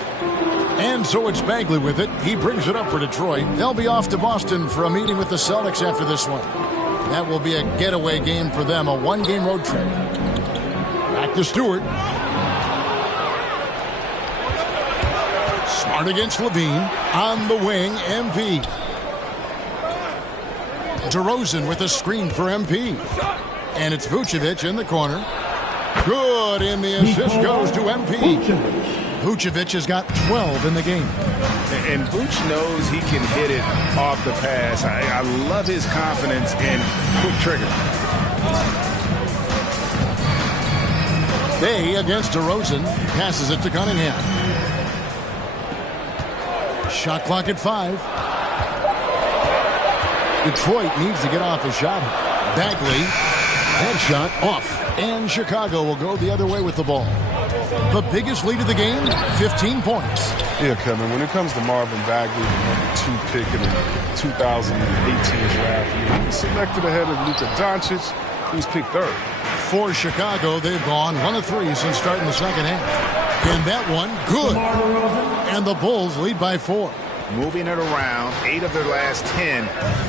And so it's Bagley with it. He brings it up for Detroit. They'll be off to Boston for a meeting with the Celtics after this one. That will be a getaway game for them, a one-game road trip. Back to Stewart. Smart against Levine. On the wing, MP. DeRozan with a screen for MP. And it's Vucevic in the corner. Good, and the assist goes to MP. Vucevic has got 12 in the game. And Vuce knows he can hit it off the pass. I love his confidence in quick trigger. Bay against DeRozan. Passes it to Cunningham. Shot clock at 5. Detroit needs to get off a shot. Bagley. Headshot off. And Chicago will go the other way with the ball. The biggest lead of the game, 15 points. Yeah, Kevin, when it comes to Marvin Bagley, the number 2 pick in the 2018 draft, he was selected ahead of Luka Doncic, who was picked 3rd. For Chicago, they've gone 1 of 3 since starting the second half. And that one, good. And the Bulls lead by 4. Moving it around, 8 of their last 10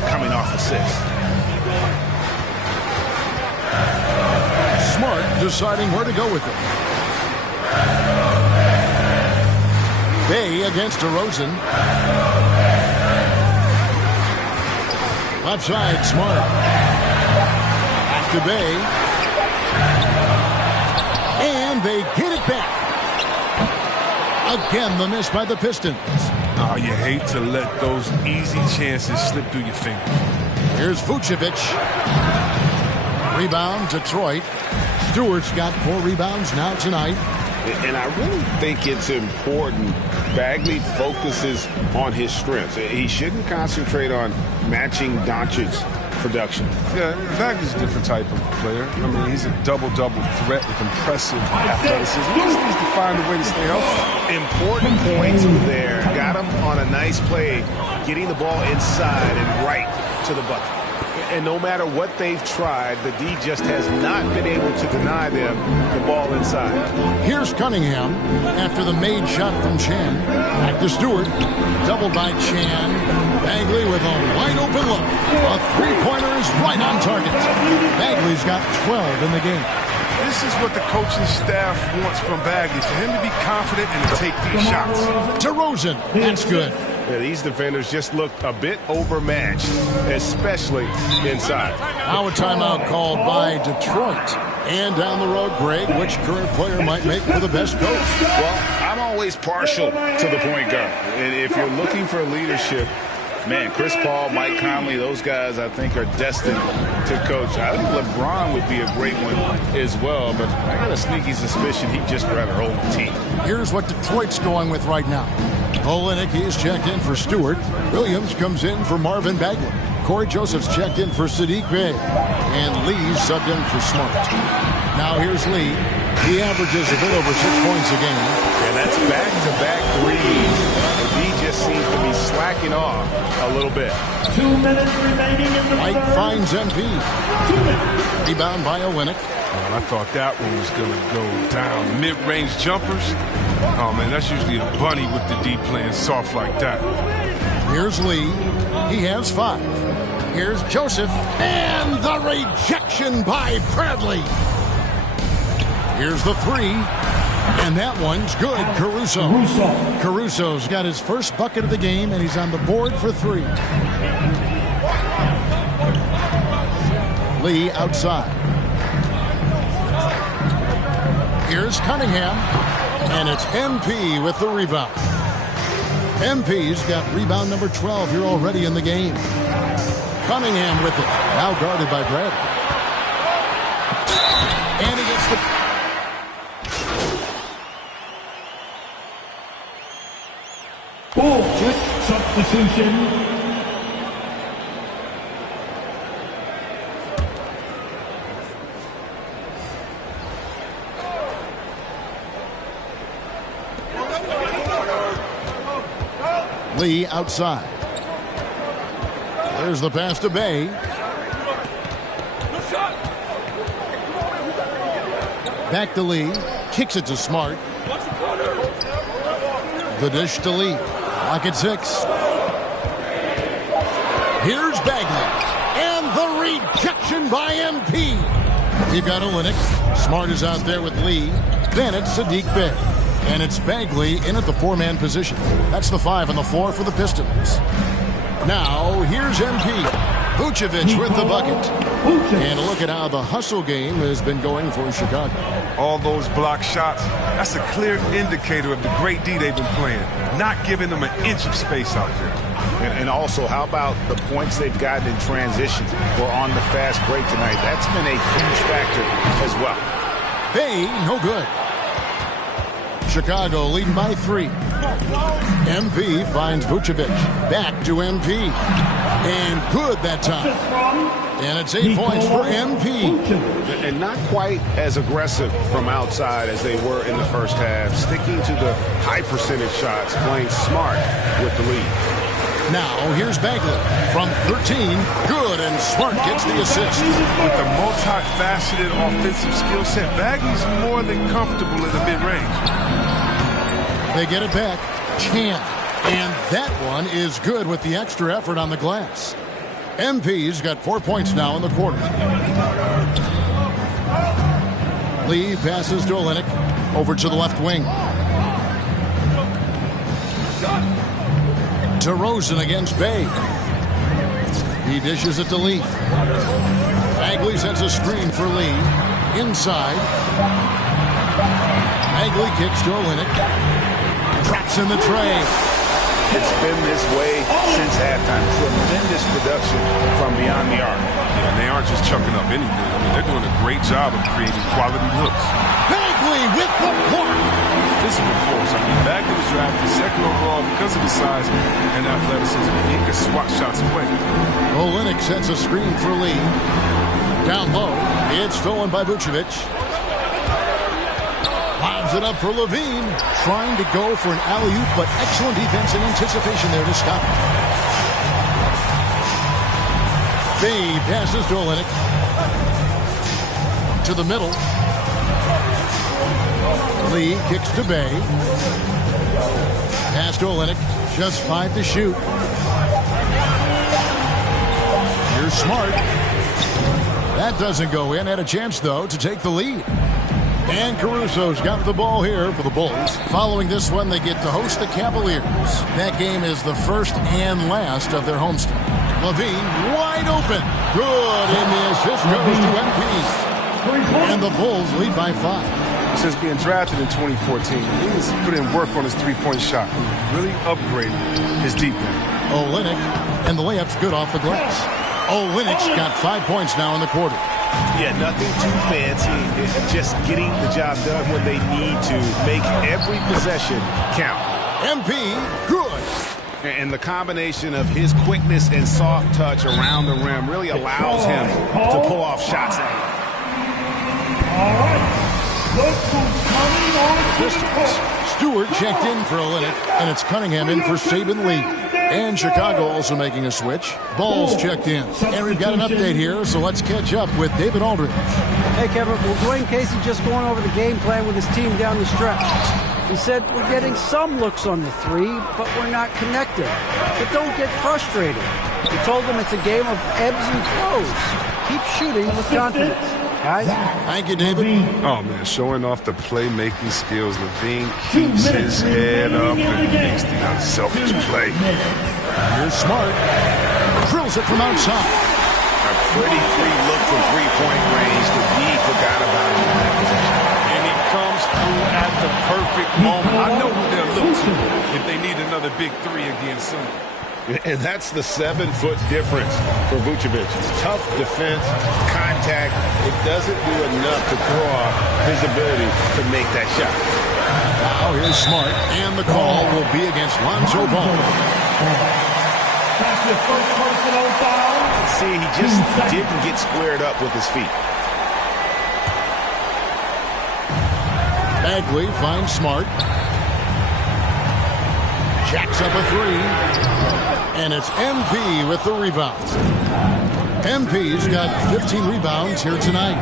coming off assists. Smart deciding where to go with it. Bay against DeRozan. Left side, Smart. Back to Bay. And they get it back. Again, the miss by the Pistons. Oh, you hate to let those easy chances slip through your fingers. Here's Vucevic. Rebound, Detroit. Stewart's got 4 rebounds now tonight. And I really think it's important Bagley focuses on his strengths. He shouldn't concentrate on matching Doncic's production. Yeah, Bagley's a different type of player. I mean, he's a double-double threat with impressive athleticism. He just needs to find a way to stay healthy. Important points there. Got him on a nice play, getting the ball inside and right to the bucket. And no matter what they've tried, the D just has not been able to deny them the ball inside. Here's Cunningham after the made shot from Chan. Back to Stewart. Doubled by Chan. Bagley with a wide open look. A three-pointer is right on target. Bagley's got 12 in the game. This is what the coaching staff wants from Bagley, for him to be confident and to take these shots. DeRozan, that's good. Yeah, these defenders just look a bit overmatched, especially inside. Now a timeout called by Detroit. And down the road, Greg, which current player might make for the best coach? Well, I'm always partial to the point guard. And if you're looking for leadership, man, Chris Paul, Mike Conley, those guys I think are destined to coach. I think LeBron would be a great one as well, but I got a sneaky suspicion he'd just rather hold the team. Here's what Detroit's going with right now. Olenek is checked in for Stewart. Williams comes in for Marvin Bagley. Corey Joseph's checked in for Sadiq Bey. And Lee's subbed in for Smart. Now here's Lee. He averages a bit over 6 points a game. And that's back-to-back threes. And he just seems to be slacking off a little bit. 2 minutes remaining in the White third. finds MP. Rebound by Olenek. Well, I thought that one was going to go down. Mid-range jumpers. Oh, man, that's usually a bunny with the D playing soft like that. Here's Lee. He has 5. Here's Joseph. And the rejection by Bradley. Here's the 3. And that one's good. Caruso's got his first bucket of the game, and he's on the board for 3. Lee outside. Here's Cunningham. And it's MP with the rebound. MP's got rebound number 12 here already in the game. Cunningham with it. Now guarded by Bradley. And he gets the... Substitution. Lee outside. There's the pass to Bay. Back to Lee. Kicks it to Smart. The dish to Lee. Lock at 6. Here's Bagley. And the rejection by MP. We've got Olynyk. Smart is out there with Lee. Then it's Sadiq Bey. And it's Bagley in at the 4-man position. That's the 5 on the floor for the Pistons. Now, here's MP. Vucevic with the bucket. And a look at how the hustle game has been going for Chicago. All those block shots, that's a clear indicator of the great D they've been playing. Not giving them an inch of space out there. And also, how about the points they've gotten in transition or on the fast break tonight? That's been a huge factor as well. Bay, no good. Chicago leading by 3. MP finds Vucevic. Back to MP. And good that time. And it's 8 points for MP. And not quite as aggressive from outside as they were in the first half. Sticking to the high percentage shots, playing smart with the lead. Now, here's Bagley from 13. Good, and Smart gets the assist. With the multifaceted offensive skill set, Bagley's more than comfortable in the mid-range. They get it back. Chan. And that one is good with the extra effort on the glass. MP's got 4 points now in the quarter. Lee passes to Olynyk. Over to the left wing. DeRozan against Bay. He dishes it to Lee. Bagley sets a screen for Lee. Inside. Bagley kicks to Olynyk. Drops in the tray. It's been this way since halftime. Tremendous production from beyond the arc. And they aren't just chucking up anything. I mean, they're doing a great job of creating quality looks. Bagley with the block. Physical force. I mean, Bagley was drafted second overall because of his size and athleticism. He can swat shots away. Olynyk sets a screen for Lee. Down low. It's stolen by Vucevic. Lobs it up for Levine. Trying to go for an alley-oop, but excellent defense and anticipation there to stop it. Bay passes to Olynyk. To the middle. Lee kicks to Bay. Pass to Olynyk. Just 5 to shoot. Here's Smart. That doesn't go in. Had a chance, though, to take the lead. And Caruso's got the ball here for the Bulls. Following this one, they get to host the Cavaliers. That game is the first and last of their homestand. Levine wide open. Good, and the assist goes to MP. And the Bulls lead by 5. Since being drafted in 2014, he's put in work on his three-point shot. He really upgraded his deep end. Olynyk, and the layup's good off the glass. Olynyk's got 5 points now in the quarter. Yeah, nothing too fancy. It's just getting the job done when they need to. Make every possession count. MP, good. And the combination of his quickness and soft touch around the rim really allows him to pull off shots. All right. Look who's coming Pistons. Stewart checked in for Olynyk, and it's Cunningham in for Saban Lee. And Chicago also making a switch. Ball's checked in. And we've got an update here, so let's catch up with David Aldridge. Hey, Kevin, well, Dwayne Casey just going over the game plan with his team down the stretch. He said, we're getting some looks on the three, but we're not connected. But don't get frustrated. He told them it's a game of ebbs and flows. Keep shooting with confidence. Guys? Thank you, David. Oh, man, showing off the playmaking skills. Levine keeps his head up and makes the unselfish play. Here's Smart. Drills it from outside. A pretty free look from three-point range. The D forgot about him in that position. And he comes through at the perfect moment. I know who they'll look to if they need another big three again soon. And that's the 7-foot difference for Vucevic. Tough defense, contact. It doesn't do enough to throw off his ability to make that shot. Now here's Smart, and the call will be against Lonzo Ball. That's the first personal foul. See, he just didn't get squared up with his feet. Bagley finds Smart. Jacks up a three. And it's MP with the rebound. MP's got 15 rebounds here tonight.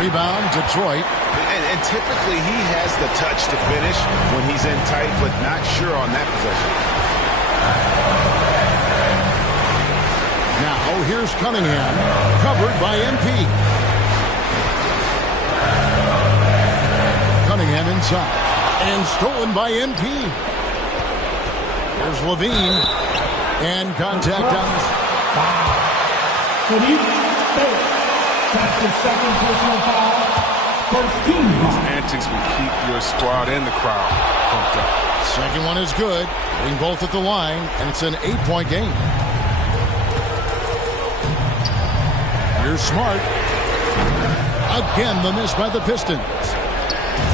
Rebound, Detroit. And typically he has the touch to finish when he's in tight, but not sure on that possession. Now here's Cunningham, covered by MP. Cunningham inside, and stolen by MP. There's Levine, and contact on this. That's the second personal foul. First team. These antics will keep your squad and the crowd pumped up. Second one is good, hitting both at the line, and it's an 8-point game. Here's Smart. Again, the miss by the Pistons.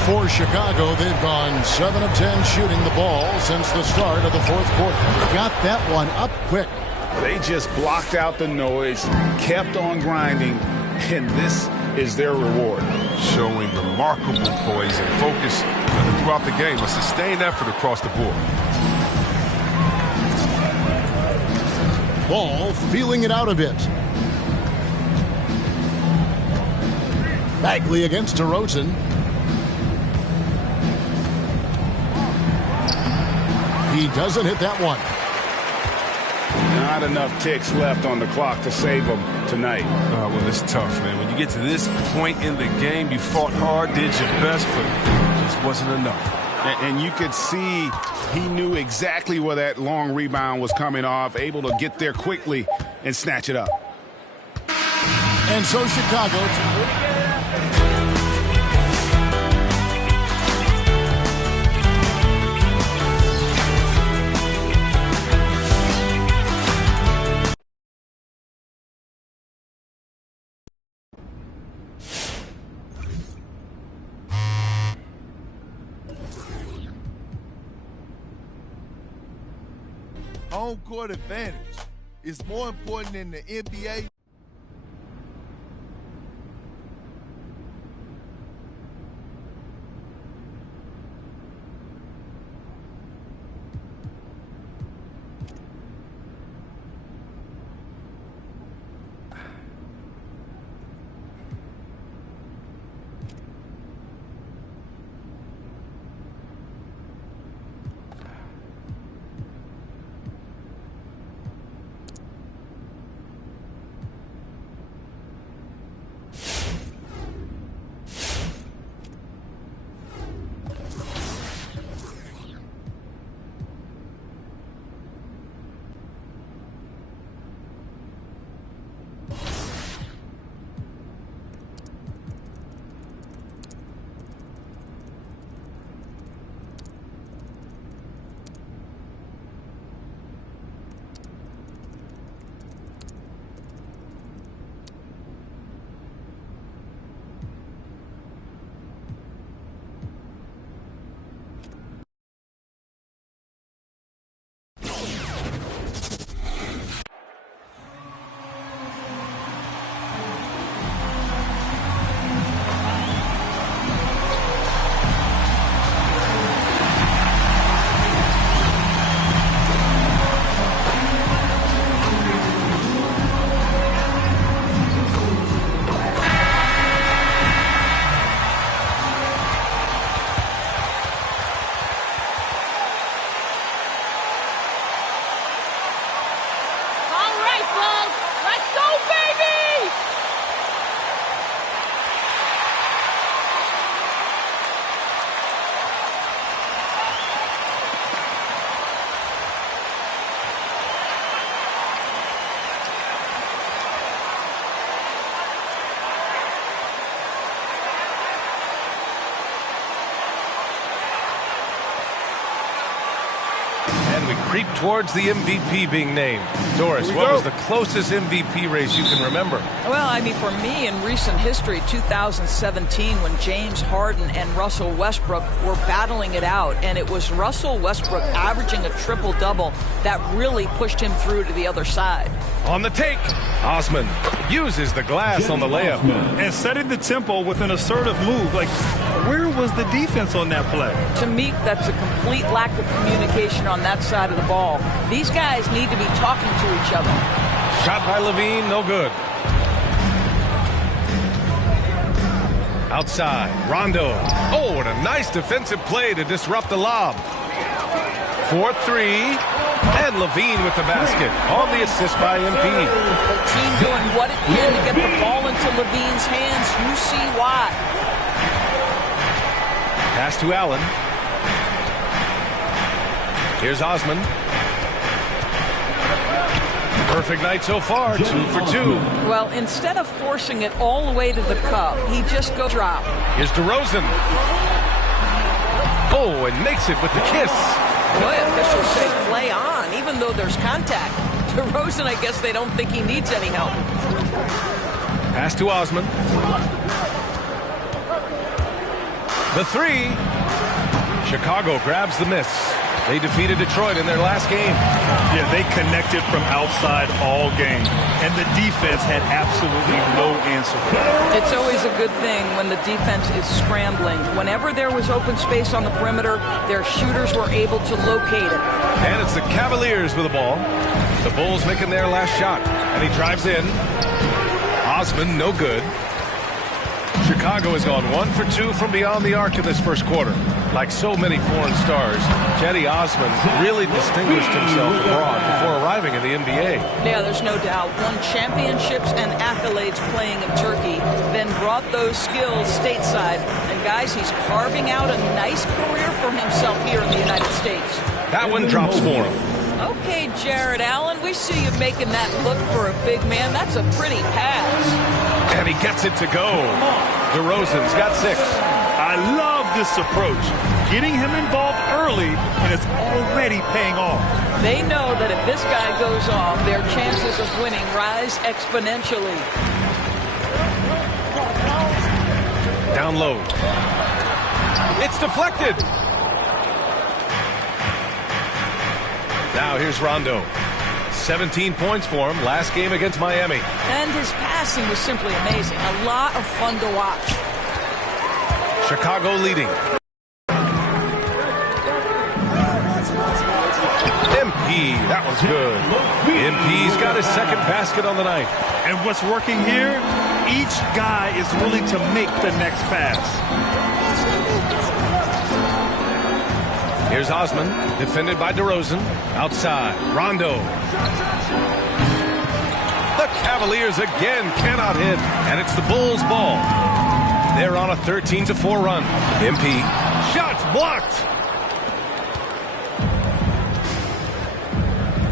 For Chicago, they've gone 7 of 10 shooting the ball since the start of the fourth quarter. Got that one up quick. They just blocked out the noise, kept on grinding, and this is their reward. Showing remarkable poise and focus throughout the game. A sustained effort across the board. Ball feeling it out a bit. Bagley against DeRozan. He doesn't hit that one. Not enough ticks left on the clock to save him tonight. Well, it's tough, man. When you get to this point in the game, you fought hard, did your best, but it just wasn't enough. And you could see he knew exactly where that long rebound was coming off, able to get there quickly and snatch it up. And so Chicago. Home court advantage is more important in the NBA. creep towards the MVP being named. Doris, what was the closest MVP race you can remember? Well, I mean, for me, in recent history, 2017, when James Harden and Russell Westbrook were battling it out, and it was Russell Westbrook averaging a triple-double that really pushed him through to the other side. On the take, Osman uses the glass on the layup. And setting the tempo with an assertive move. Like, where was the defense on that play? To me, that's a complete lack of communication on that side of the ball. These guys need to be talking to each other. Shot by Levine, no good. Outside, Rondo. Oh, what a nice defensive play to disrupt the lob. 4-3, and Levine with the basket on the assist by MP. The team doing what it can to get the ball into Levine's hands. You see why. Pass to Allen. Here's Osman. Perfect night so far, 2 for 2. Well, instead of forcing it all the way to the cup, he just goes drop. Here's DeRozan. Oh, and makes it with the kiss. Boy, officials say play on, even though there's contact. DeRozan, I guess they don't think he needs any help. Pass to Osman. The three. Chicago grabs the miss. They defeated Detroit in their last game. Yeah, they connected from outside all game. And the defense had absolutely no answer for it. It's always a good thing when the defense is scrambling. Whenever there was open space on the perimeter, their shooters were able to locate it. And it's the Cavaliers with the ball. The Bulls making their last shot. And he drives in. Osman, no good. Chicago has gone 1 for 2 from beyond the arc in this first quarter. Like so many foreign stars, Cedi Osman really distinguished himself abroad before arriving in the NBA. Yeah, there's no doubt. Won championships and accolades playing in Turkey, then brought those skills stateside. And guys, he's carving out a nice career for himself here in the United States. That one drops for him. Okay, Jared Allen, we see you making that look for a big man. That's a pretty pass. And he gets it to go. DeRozan's got 6. I love this approach. Getting him involved early, and it's already paying off. They know that if this guy goes off, their chances of winning rise exponentially. Down low. It's deflected. Now here's Rondo. 17 points for him last game against Miami. And his passing was simply amazing. A lot of fun to watch. Chicago leading. MP, that was good. MP's got his second basket on the night. And what's working here, each guy is willing to make the next pass. Here's Osman, defended by DeRozan. Outside, Rondo. The Cavaliers again cannot hit, and it's the Bulls' ball. They're on a 13-4 run. MP, shots blocked.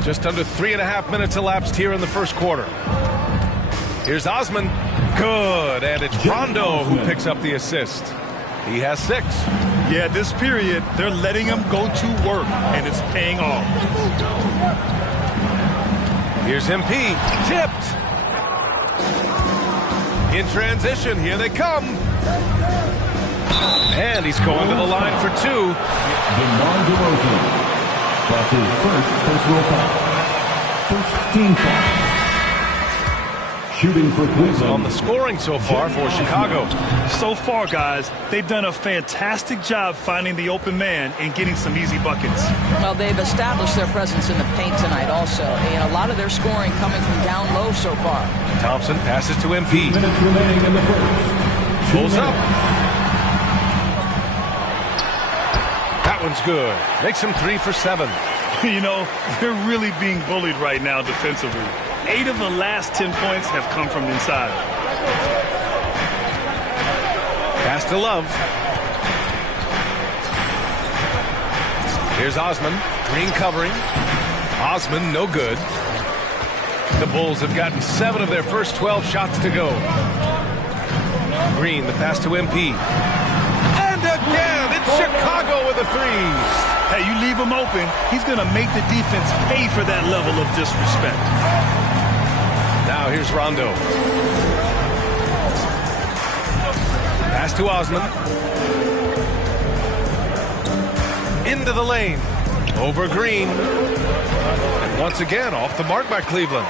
Just under 3.5 minutes elapsed here in the first quarter. Here's Osman. Good, and it's Rondo who picks up the assist. He has 6. Yeah, this period, they're letting him go to work, and it's paying off. Here's MP. Tipped. In transition, here they come. And he's going to the line for 2. DeMar DeRozan. That's his first personal foul. First team foul. Shooting for Cleveland. On the scoring so far for Chicago. So far, guys, they've done a fantastic job finding the open man and getting some easy buckets. Well, they've established their presence in the paint tonight also. And a lot of their scoring coming from down low so far. Thompson passes to MP. 2 minutes remaining in the first. Pulls up. That one's good. Makes him 3 for 7. You know, they're really being bullied right now defensively. 8 of the last 10 points have come from inside. Pass to Love. Here's Osman. Green covering. Osman, no good. The Bulls have gotten 7 of their first 12 shots to go. Green, the pass to MP. And again, it's Chicago with a the threes. Hey, you leave him open, he's going to make the defense pay for that level of disrespect. Now here's Rondo. Pass to Osman. Into the lane. Over Green. And once again, off the mark by Cleveland.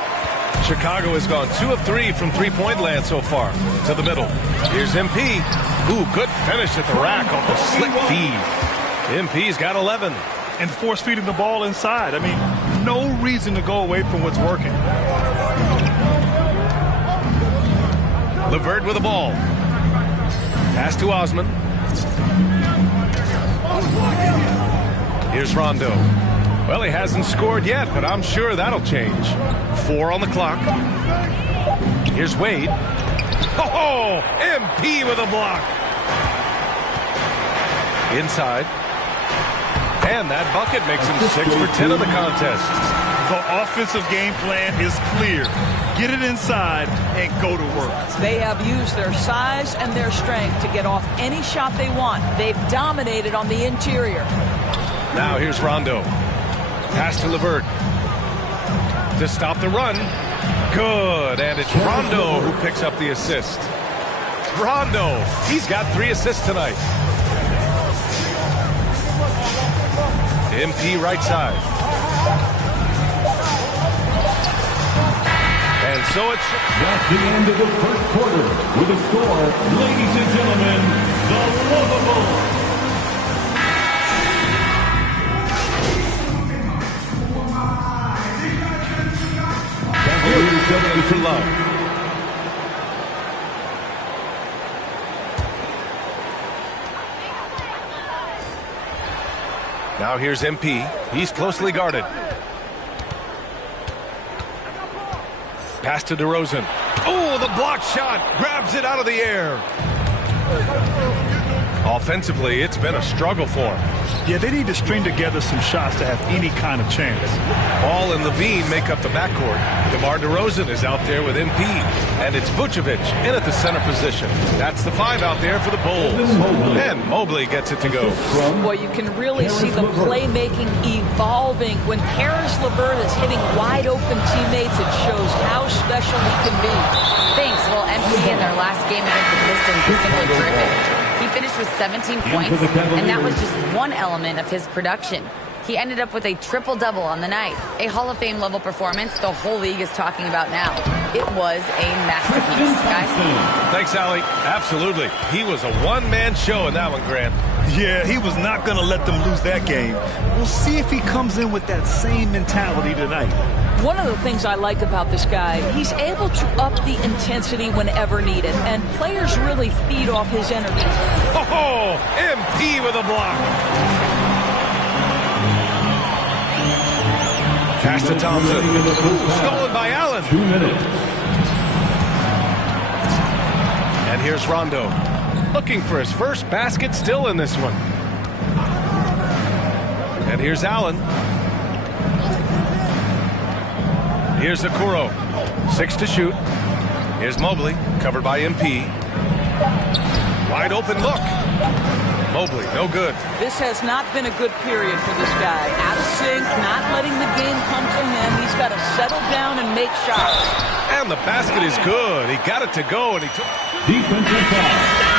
Chicago has gone 2 of 3 from three-point land so far. To the middle. Here's MP. Ooh, good finish at the rack off the slick feed. MP's got 11. And force feeding the ball inside. I mean, no reason to go away from what's working. LeVert with the ball. Pass to Osman. Here's Rondo. Well, he hasn't scored yet, but I'm sure that'll change. 4 on the clock. Here's Wade. Oh, MP with a block. Inside. And that bucket makes him 6 for 10 in the contest. The offensive game plan is clear. Get it inside and go to work. They have used their size and their strength to get off any shot they want. They've dominated on the interior. Now here's Rondo. Pass to LeVert. To stop the run. Good. And it's Rondo who picks up the assist. Rondo. He's got 3 assists tonight. MP right side. And so it's... That's the end of the first quarter with a score, ladies and gentlemen, the Lovable. For Love. Now here's MP. He's closely guarded. Pass to DeRozan. Oh, the block shot. Grabs it out of the air. Offensively, it's been a struggle for him. Yeah, they need to string together some shots to have any kind of chance. Ball and Levine make up the backcourt. DeMar DeRozan is out there with MP. And it's Vucevic in at the center position. That's the 5 out there for the Bulls. And Mobley gets it to go. Boy, you can really see the playmaking evolving. When Karis LeVert is hitting wide open teammates, it shows how special he can be. Thanks. Well, MP in their last game against the Pistons was simply terrific. He finished with 17 points, and that was just one element of his production. He ended up with a triple-double on the night. A Hall of Fame level performance the whole league is talking about now. It was a masterpiece, guys. Thanks, Allie. Absolutely. He was a one-man show in that one, Grant. Yeah, he was not going to let them lose that game. We'll see if he comes in with that same mentality tonight. One of the things I like about this guy, he's able to up the intensity whenever needed, and players really feed off his energy. Oh, MP with a block. Pass to Thompson. Stolen by Allen. 2 minutes. And here's Rondo. Looking for his first basket still in this one. And here's Allen. Here's Okoro. 6 to shoot. Here's Mobley, covered by MP. Wide open look. Mobley, no good. This has not been a good period for this guy. Out of sync, not letting the game come to him. He's got to settle down and make shots. And the basket is good. He got it to go, and he took... Defensive foul.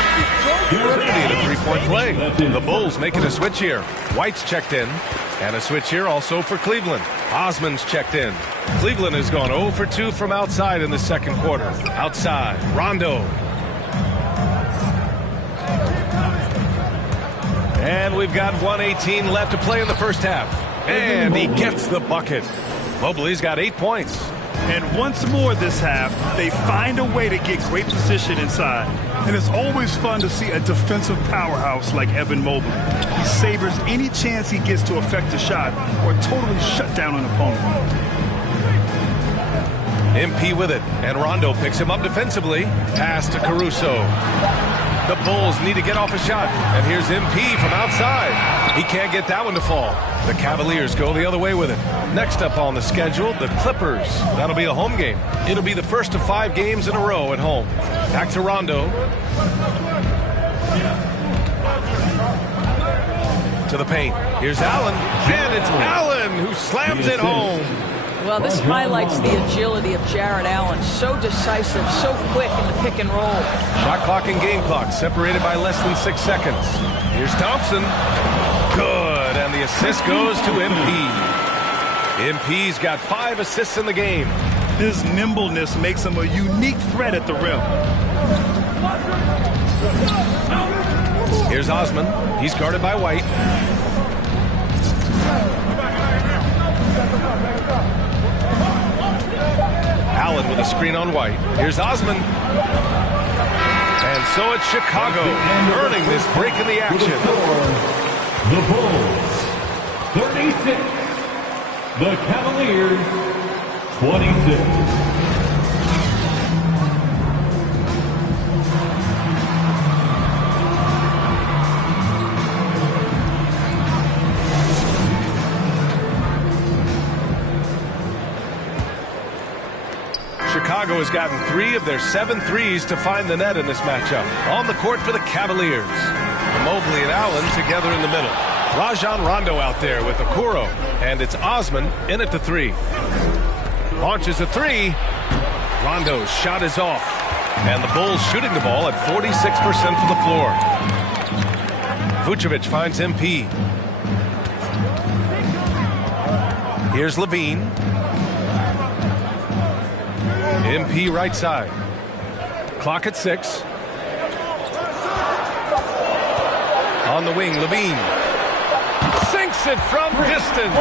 Need a 3-point play. The Bulls making a switch here. White's checked in. And a switch here also for Cleveland. Osman's checked in. Cleveland has gone 0 for 2 from outside in the second quarter. Outside, Rondo. And we've got 1:18 left to play in the first half. And he gets the bucket. Mobley's got 8 points. And once more this half, they find a way to get great position inside. And it's always fun to see a defensive powerhouse like Evan Mobley. He savors any chance he gets to affect a shot or totally shut down an opponent. MP with it, and Rondo picks him up defensively. Pass to Caruso. The Bulls need to get off a shot, and here's MP from outside. He can't get that one to fall. The Cavaliers go the other way with it. Next up on the schedule, the Clippers. That'll be a home game. It'll be the first of 5 games in a row at home. Back to Rondo. To the paint. Here's Allen. And it's Allen who slams it home. Well, this highlights the agility of Jared Allen. So decisive, so quick in the pick and roll. Shot clock and game clock separated by less than 6 seconds. Here's Thompson. Good. And the assist goes to MP. MP's got 5 assists in the game. His nimbleness makes him a unique threat at the rim. Here's Osman. He's guarded by White. Allen with a screen on White. Here's Osman. And so it's Chicago earning this break in the action. The Bulls, 36. The Cavaliers, 26. Chicago has gotten 3 of their 7 threes to find the net in this matchup. On the court for the Cavaliers. Mobley and Allen together in the middle. Rajon Rondo out there with Okoro. And it's Osman in at the 3. Launches a 3. Rondo's shot is off. And the Bulls shooting the ball at 46% from the floor. Vucevic finds MP. Here's Levine. MP right side. Clock at 6. On the wing, Levine. Sinks it from distance.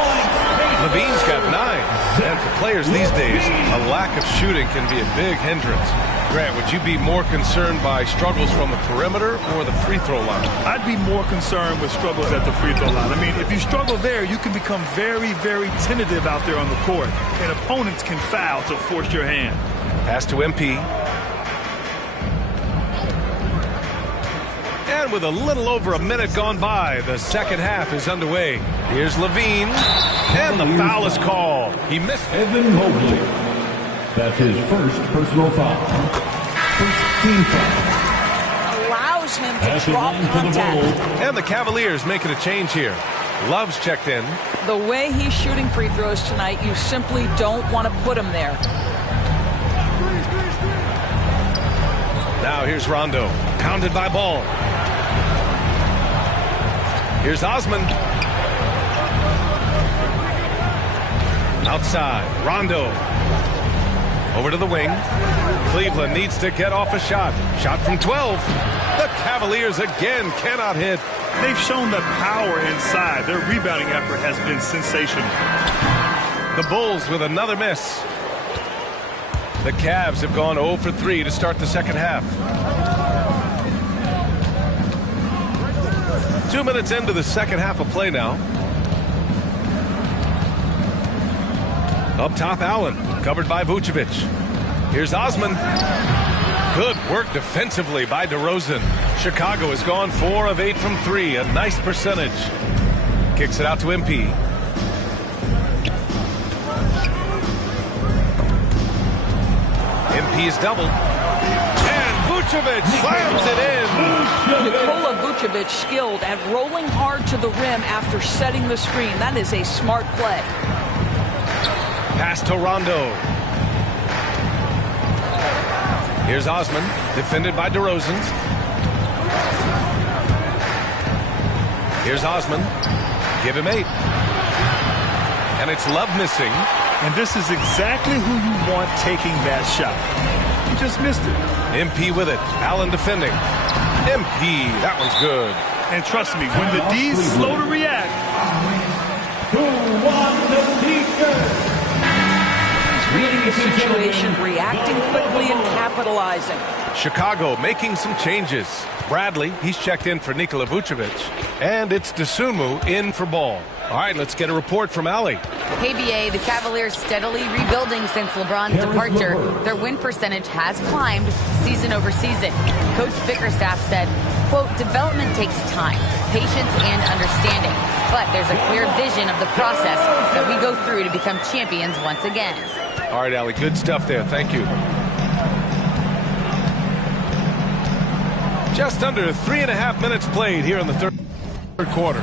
Levine's got 9. And for players these days, a lack of shooting can be a big hindrance. Grant, would you be more concerned by struggles from the perimeter or the free throw line? I'd be more concerned with struggles at the free throw line. I mean, if you struggle there, you can become very, very tentative out there on the court. And opponents can foul to force your hand. Pass to MP. And with a little over a minute gone by, the second half is underway. Here's Levine. And the foul is called. He missed it. Evan Mobley. That's his first personal foul. First team foul. Allows him to drop contact. And the Cavaliers making a change here. Love's checked in. The way he's shooting free throws tonight, you simply don't want to put him there. Now here's Rondo. Pounded by Ball. Here's Osman. Outside. Rondo. Over to the wing. Cleveland needs to get off a shot. Shot from 12. The Cavaliers again cannot hit. They've shown the power inside. Their rebounding effort has been sensational. The Bulls with another miss. The Cavs have gone 0 for 3 to start the second half. 2 minutes into the second half of play now. Up top, Allen, covered by Vucevic. Here's Osman. Good work defensively by DeRozan. Chicago has gone 4 of 8 from 3, a nice percentage. Kicks it out to MP. MP is doubled. And Vucevic slams it in. Nikola Vucevic skilled at rolling hard to the rim after setting the screen. That is a smart play. Pass to Rondo. Here's Osman, defended by DeRozan. Here's Osman. Give him 8. And it's Love missing. And this is exactly who you want taking that shot. He just missed it. MP with it. Allen defending. MP, that one's good. And trust me, when the D's slow to react. Who won the T-shirt? Reading the situation, reacting quickly and capitalizing. Chicago making some changes. Bradley, he's checked in for Nikola Vucevic. And it's Dosunmu in for Ball. All right, let's get a report from Allie. KBA, the Cavaliers steadily rebuilding since LeBron's departure. Their win percentage has climbed season over season. Coach Bickerstaff said, quote, development takes time, patience, and understanding. But there's a clear vision of the process that we go through to become champions once again. All right, Allie, good stuff there. Thank you. Just under 3.5 minutes played here in the third quarter.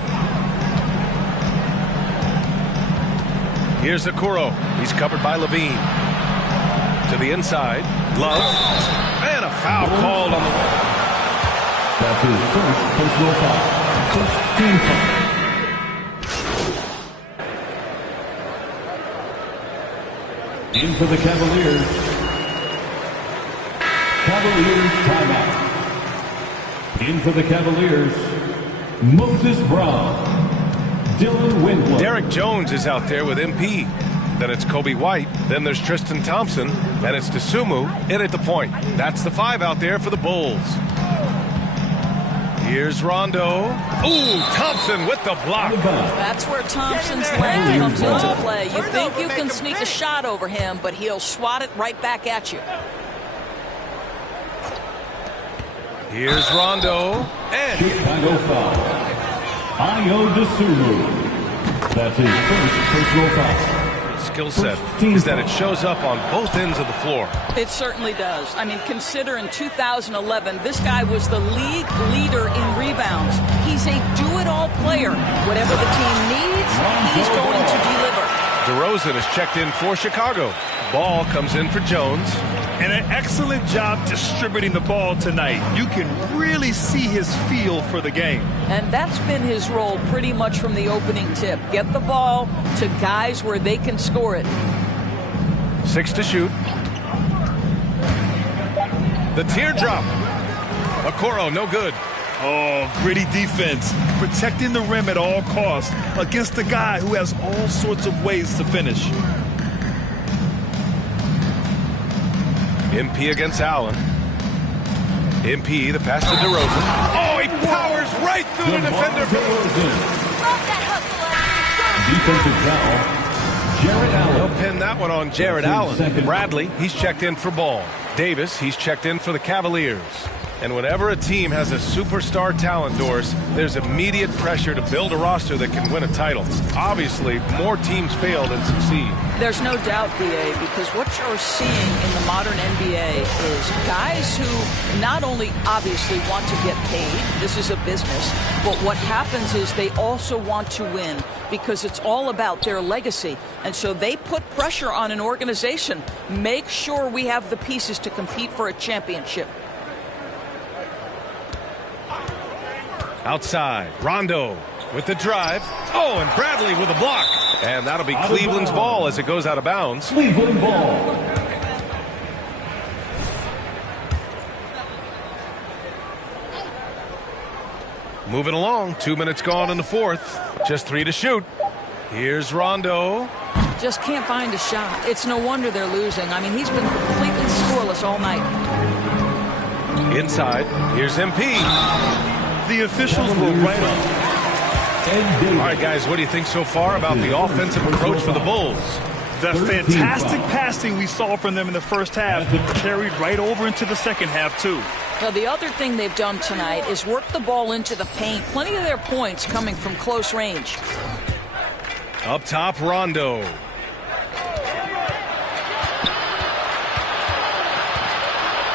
Here's Okoro. He's covered by Levine. To the inside. Love. And a foul called on the way. That's his first personal foul. First team foul. In for the Cavaliers. Cavaliers timeout. In for the Cavaliers, Moses Brown, Dylan Windler. Derek Jones is out there with MP. Then it's Kobe White. Then there's Tristan Thompson. Then it's Dosunmu in at the point. That's the 5 out there for the Bulls. Here's Rondo. Ooh, Thompson with the block. That's where Thompson's length comes into play. You think you can sneak a shot over him, but he'll swat it right back at you. Here's Rondo. And Chicago foul. Ayo Dosunmu. That's his first personal foul. Skill set is that it shows up on both ends of the floor. It certainly does. I mean, consider in 2011, this guy was the league leader in rebounds. He's a do-it-all player. Whatever the team needs, he's going to deliver. DeRozan is checked in for Chicago. Ball comes in for Jones. And an excellent job distributing the ball tonight. You can really see his feel for the game. And that's been his role pretty much from the opening tip. Get the ball to guys where they can score it. 6 to shoot. The teardrop. Okoro, no good. Oh, gritty defense. Protecting the rim at all costs against a guy who has all sorts of ways to finish. MP against Allen. MP, the pass to DeRozan. Oh, he powers right through the defender. Defensive foul, Jared Allen. They'll pin that one on Jared Allen. Bradley, he's checked in for Ball. Davis, he's checked in for the Cavaliers. And whenever a team has a superstar talent, Doris, there's immediate pressure to build a roster that can win a title. Obviously, more teams fail than succeed. There's no doubt, B.A., because what you're seeing in the modern NBA is guys who not only obviously want to get paid, this is a business, but what happens is they also want to win because it's all about their legacy. And so they put pressure on an organization. Make sure we have the pieces to compete for a championship. Outside, Rondo with the drive. Oh, and Bradley with a block. And that'll be Cleveland's ball as it goes out of bounds. Cleveland ball. Moving along, 2 minutes gone in the fourth. Just 3 to shoot. Here's Rondo. Just can't find a shot. It's no wonder they're losing. I mean, he's been completely scoreless all night. Inside, here's MP. The officials will write up. All right, guys, what do you think so far about the offensive approach for the Bulls? The fantastic passing we saw from them in the first half carried right over into the second half, too. Now, the other thing they've done tonight is work the ball into the paint. Plenty of their points coming from close range. Up top, Rondo.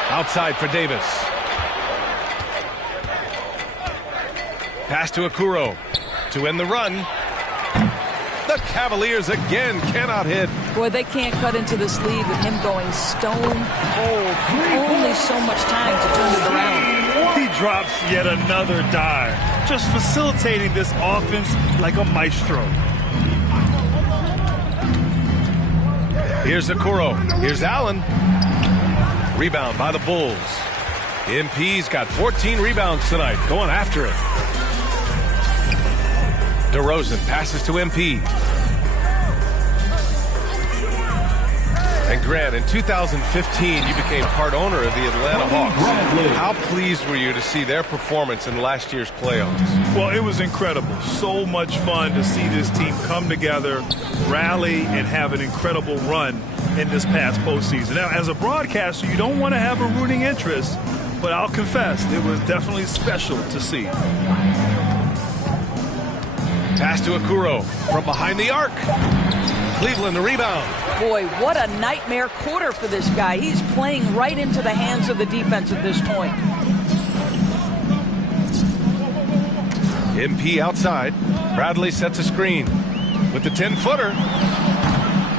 Outside for Davis. Pass to Okoro to end the run. The Cavaliers again cannot hit. Boy, they can't cut into this lead with him going stone cold. Only so much time to turn it around. He drops yet another dive, just facilitating this offense like a maestro. Here's Okoro. Here's Allen. Rebound by the Bulls. MP's got 14 rebounds tonight, going after it. DeRozan passes to MP. And Grant, in 2015, you became part owner of the Atlanta Hawks. How pleased were you to see their performance in last year's playoffs? Well, it was incredible. So much fun to see this team come together, rally, and have an incredible run in this past postseason. Now, as a broadcaster, you don't want to have a rooting interest, but I'll confess, it was definitely special to see. Pass to Okoro from behind the arc. Cleveland the rebound. Boy, what a nightmare quarter for this guy. He's playing right into the hands of the defense at this point. MP outside. Bradley sets a screen with the 10-footer.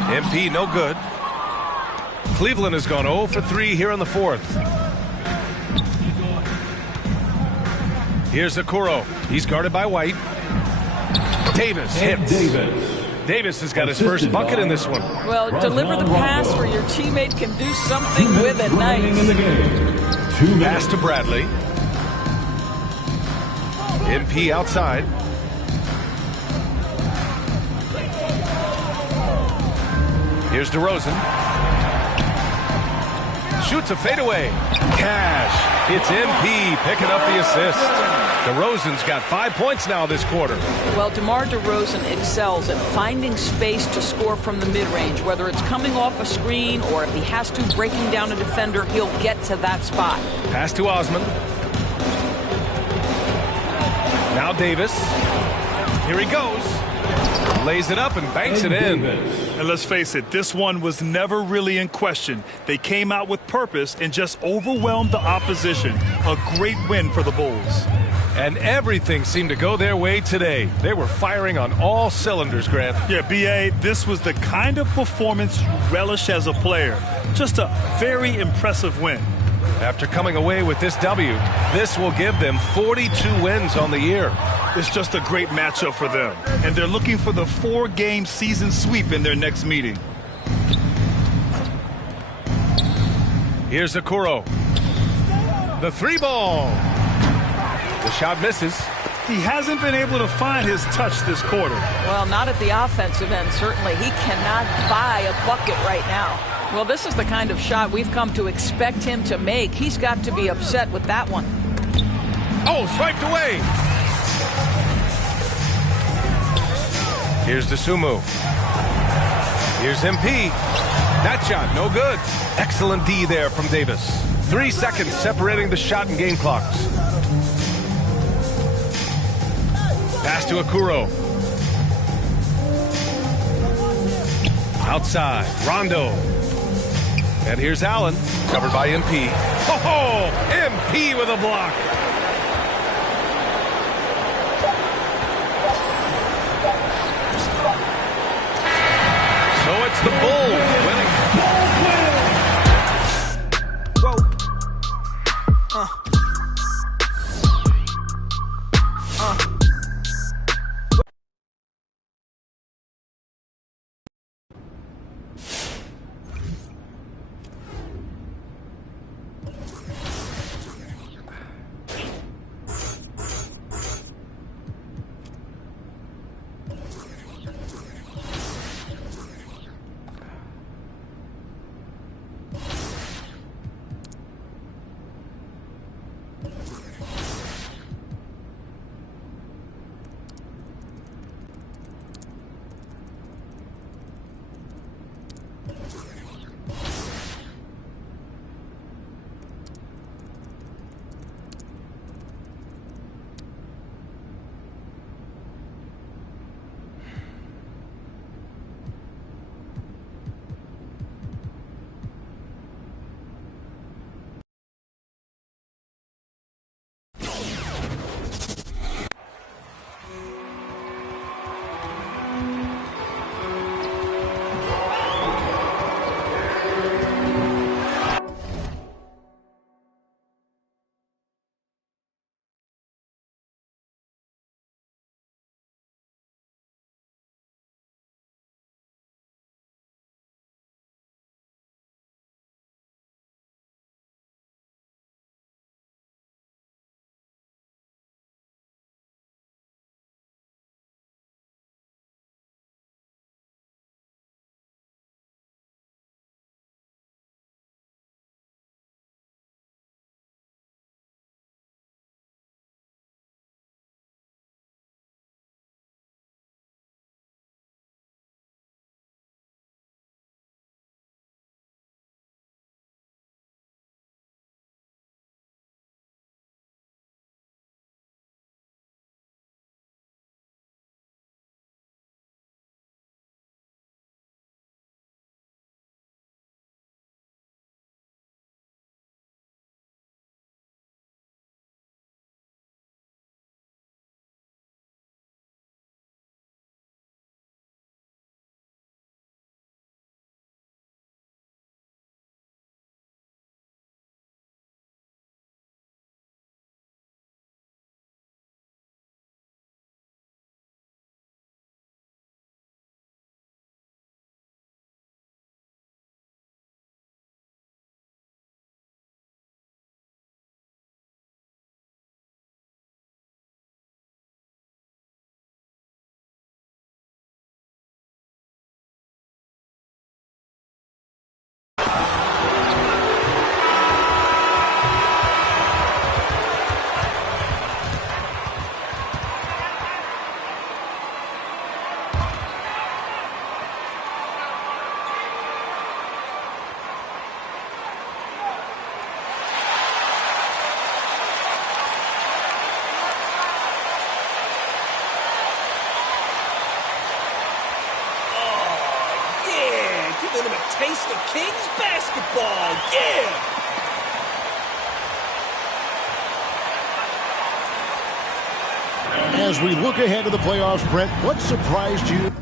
MP no good. Cleveland has gone 0 for 3 here in the fourth. Here's Okoro. He's guarded by White. Davis hits. Davis has got his first bucket in this one. Well, deliver the pass where your teammate can do something with it. Nice. Pass to Bradley. MP outside. Here's DeRozan. Shoots a fadeaway. Cash. It's MP picking up the assist. DeRozan's got 5 points now this quarter. Well, DeMar DeRozan excels at finding space to score from the mid-range. Whether it's coming off a screen or if he has to breaking down a defender, he'll get to that spot. Pass to Osman. Now Davis. Here he goes. Lays it up and banks it in. And let's face it, this one was never really in question. They came out with purpose and just overwhelmed the opposition. A great win for the Bulls. And everything seemed to go their way today. They were firing on all cylinders, Grant. Yeah, B.A., this was the kind of performance you relish as a player. Just a very impressive win. After coming away with this W, this will give them 42 wins on the year. It's just a great matchup for them. And they're looking for the 4-game season sweep in their next meeting. Here's Okoro. The 3-ball. The shot misses. He hasn't been able to find his touch this quarter. Well, not at the offensive end, certainly. He cannot buy a bucket right now. Well, this is the kind of shot we've come to expect him to make. He's got to be upset with that one. Oh, swiped away. Here's DeSumo. Here's MP. That shot, no good. Excellent D there from Davis. 3 seconds separating the shot and game clocks. Pass to Okoro. Outside, Rondo. And here's Allen, covered by MP. Oh, MP with a block. So it's the Bulls winning. Kings basketball. Yeah! As we look ahead to the playoffs, Brent, what surprised you?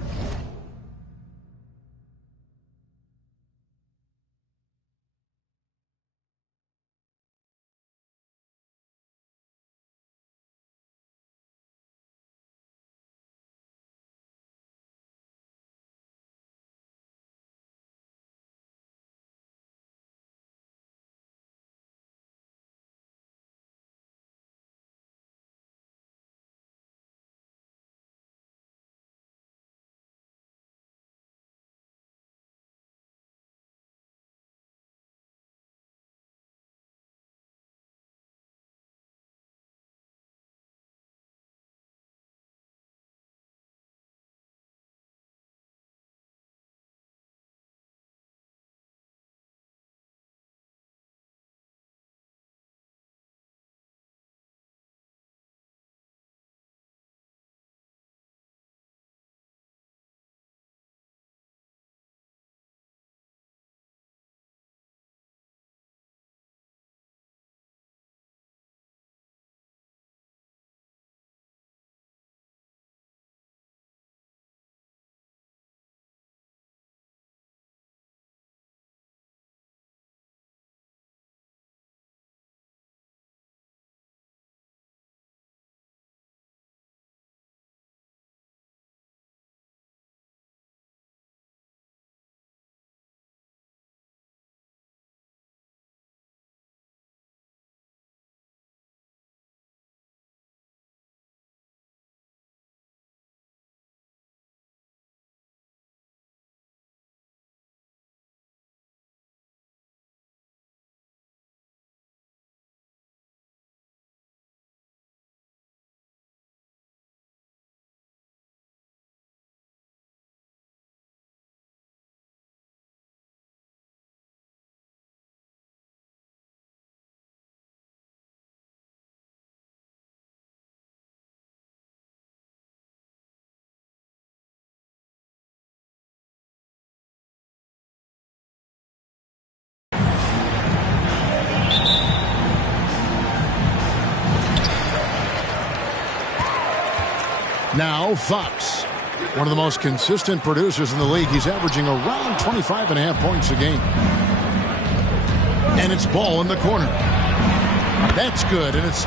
Now Fox, one of the most consistent producers in the league. He's averaging around 25.5 points a game. And it's ball in the corner. That's good, and it's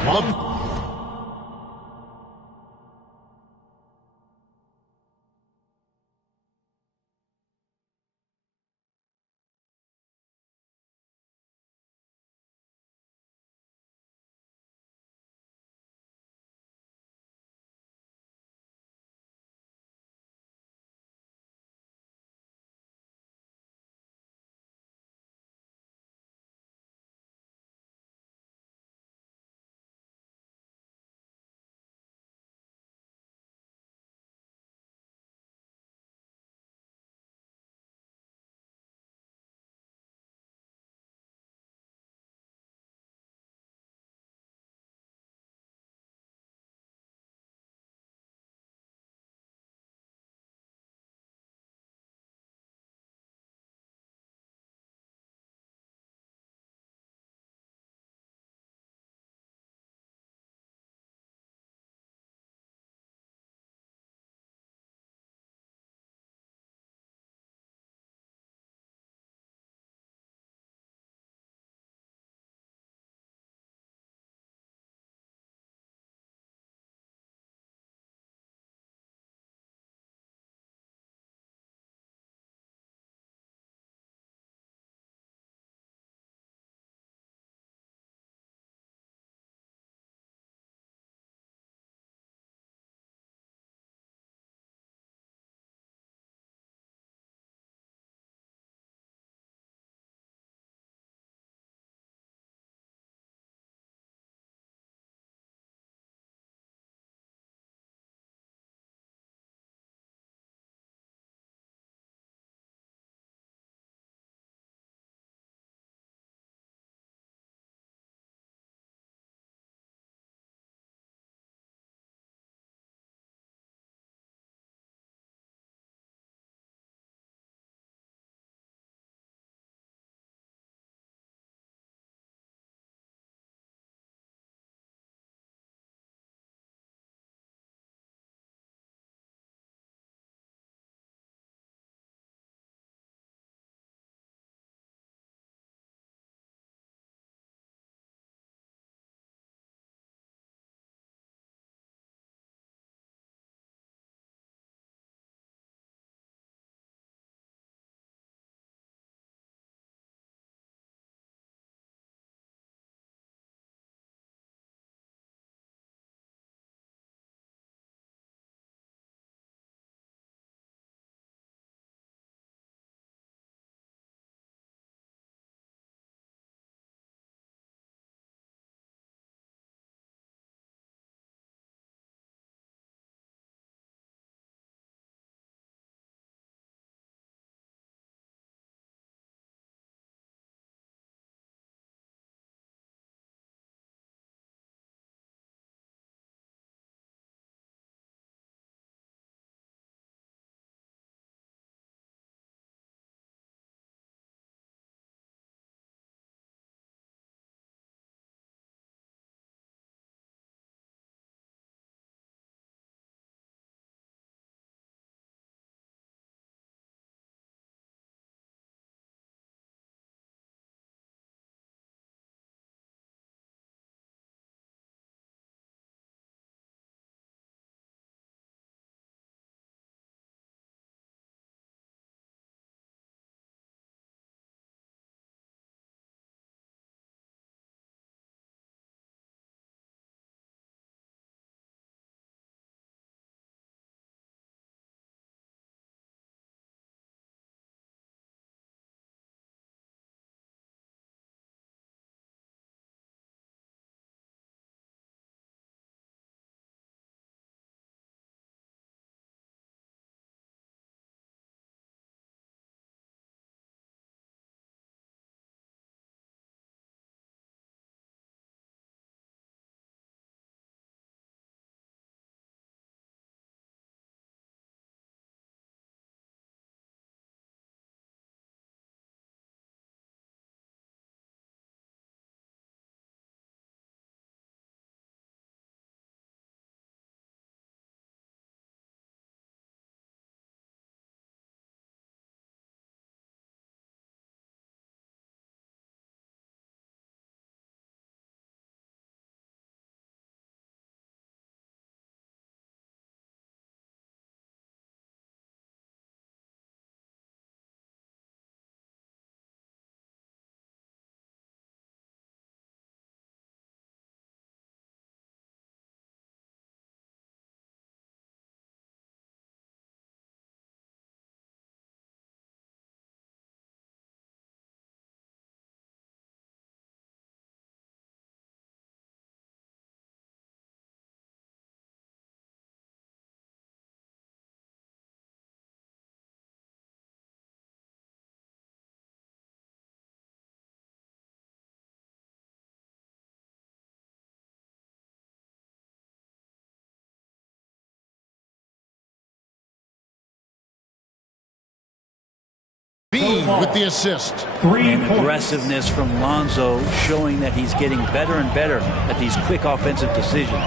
with the assist. And aggressiveness from Lonzo, showing that he's getting better and better at these quick offensive decisions.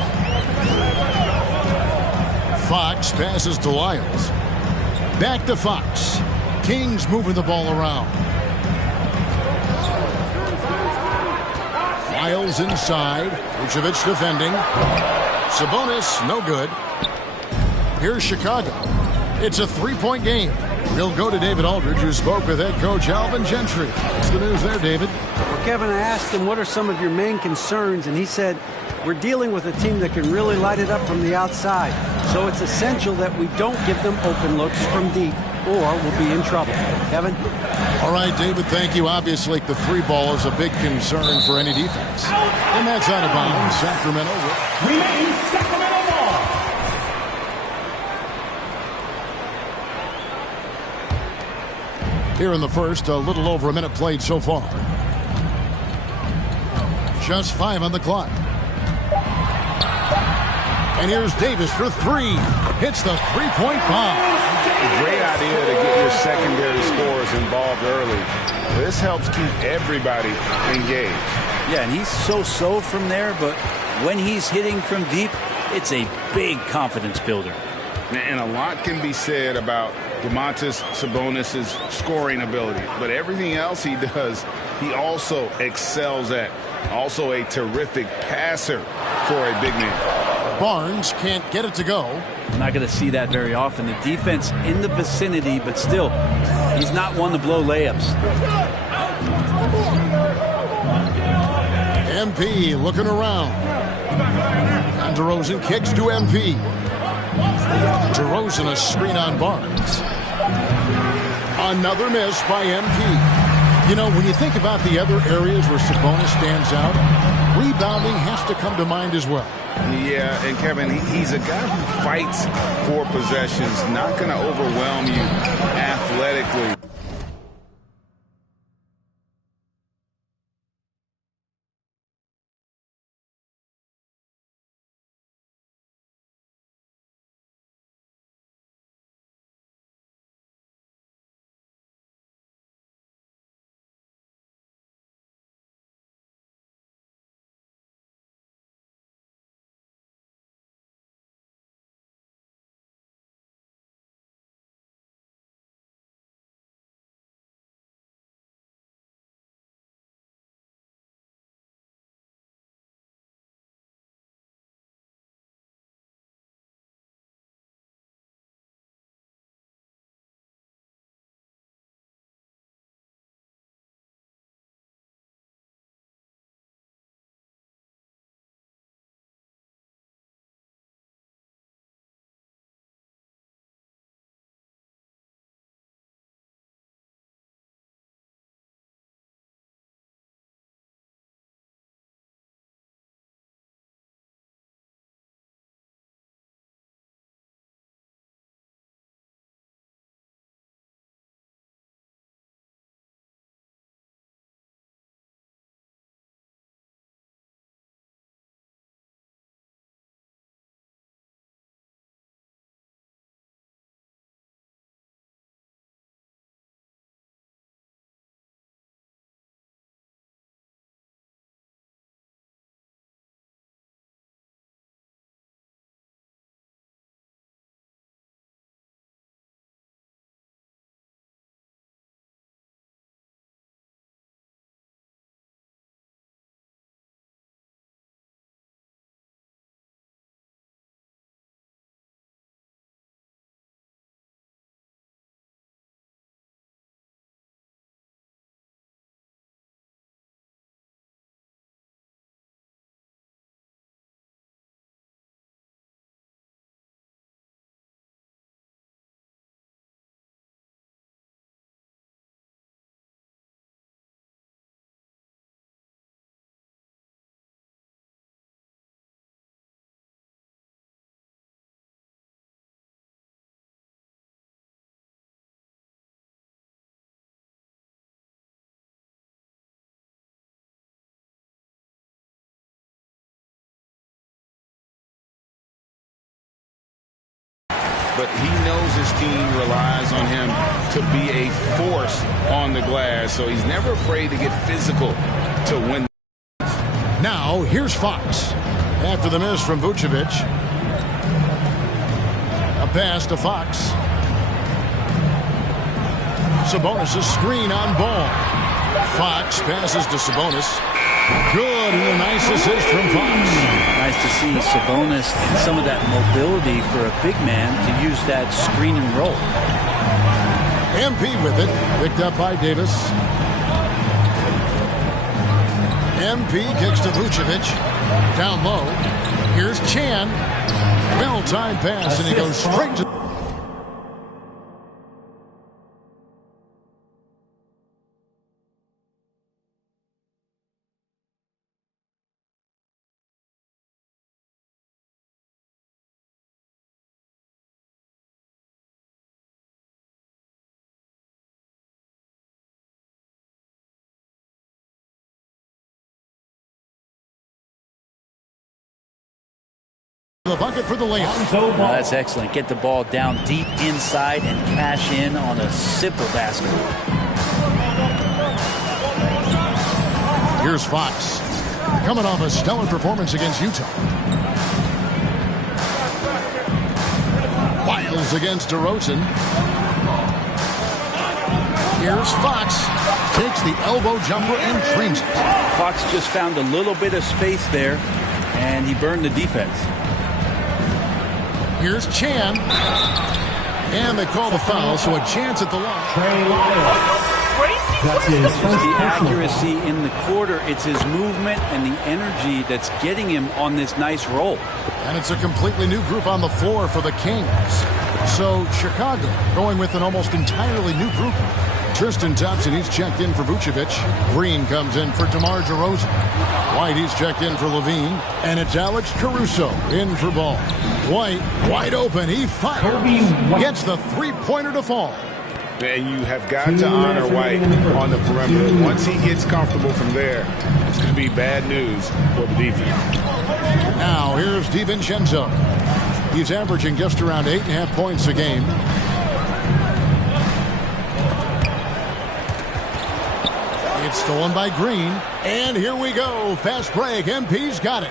Fox passes to Lyles. Back to Fox. Kings moving the ball around. Lyles inside. Vucevic defending. Sabonis, no good. Here's Chicago. It's a three-point game. We'll go to David Aldridge, who spoke with head coach Alvin Gentry. What's the news there, David? Well, Kevin, I asked him, what are some of your main concerns? And he said, we're dealing with a team that can really light it up from the outside. So it's essential that we don't give them open looks from deep, or we'll be in trouble. Kevin? All right, David, thank you. Obviously, the three ball is a big concern for any defense. And that's out of bounds. Sacramento. Remains Sacramento ball. Here in the first, a little over a minute played so far. Just 5 on the clock. And here's Davis for three. Hits the three-point bomb. A great idea to get your secondary scorers involved early. This helps keep everybody engaged. Yeah, and he's so-so from there, but when he's hitting from deep, it's a big confidence builder. And a lot can be said about Domantas Sabonis' scoring ability, but everything else he does, he also excels at. Also a terrific passer for a big man. Barnes can't get it to go. I'm not going to see that very often. The defense in the vicinity, but still, he's not one to blow layups. MP looking around. And DeRozan kicks to MP. DeRozan a screen on Barnes. Another miss by MP. You know, when you think about the other areas where Sabonis stands out, rebounding has to come to mind as well. Yeah, and Kevin, he's a guy who fights for possessions, not going to overwhelm you athletically. but he knows his team relies on him to be a force on the glass, so he's never afraid to get physical to win. Now, here's Fox. After the miss from Vucevic. A pass to Fox. Sabonis' screen on ball. Fox passes to Sabonis. Good, and a nice assist from Fox. Nice to see Sabonis and some of that mobility for a big man to use that screen and roll. MP with it, picked up by Davis. MP kicks to Vucevic. Down low. Here's Chan. Well-timed pass, and he goes straight to... the bucket for the layup. Oh, that's excellent. Get the ball down deep inside and cash in on a simple basket. Here's Fox. Coming off a stellar performance against Utah. Wiles against DeRozan. Here's Fox. Takes the elbow jumper and trains it. Fox just found a little bit of space there, and he burned the defense. Here's Chan. And they call the foul, so a chance at the line. It's the accuracy in the quarter. It's his movement and the energy that's getting him on this nice roll. And it's a completely new group on the floor for the Kings. So Chicago going with an almost entirely new group. Tristan Thompson, he's checked in for Vucevic. Green comes in for DeMar DeRozan. White, he's checked in for Levine. And it's Alex Caruso in for Ball. White, wide open. He fires. Gets the three-pointer to fall. And you have got to honor White on the perimeter. Once he gets comfortable from there, it's going to be bad news for the defense. Now, here's DiVincenzo. He's averaging just around 8.5 points a game. It's stolen by Green. And here we go. Fast break. MP's got it.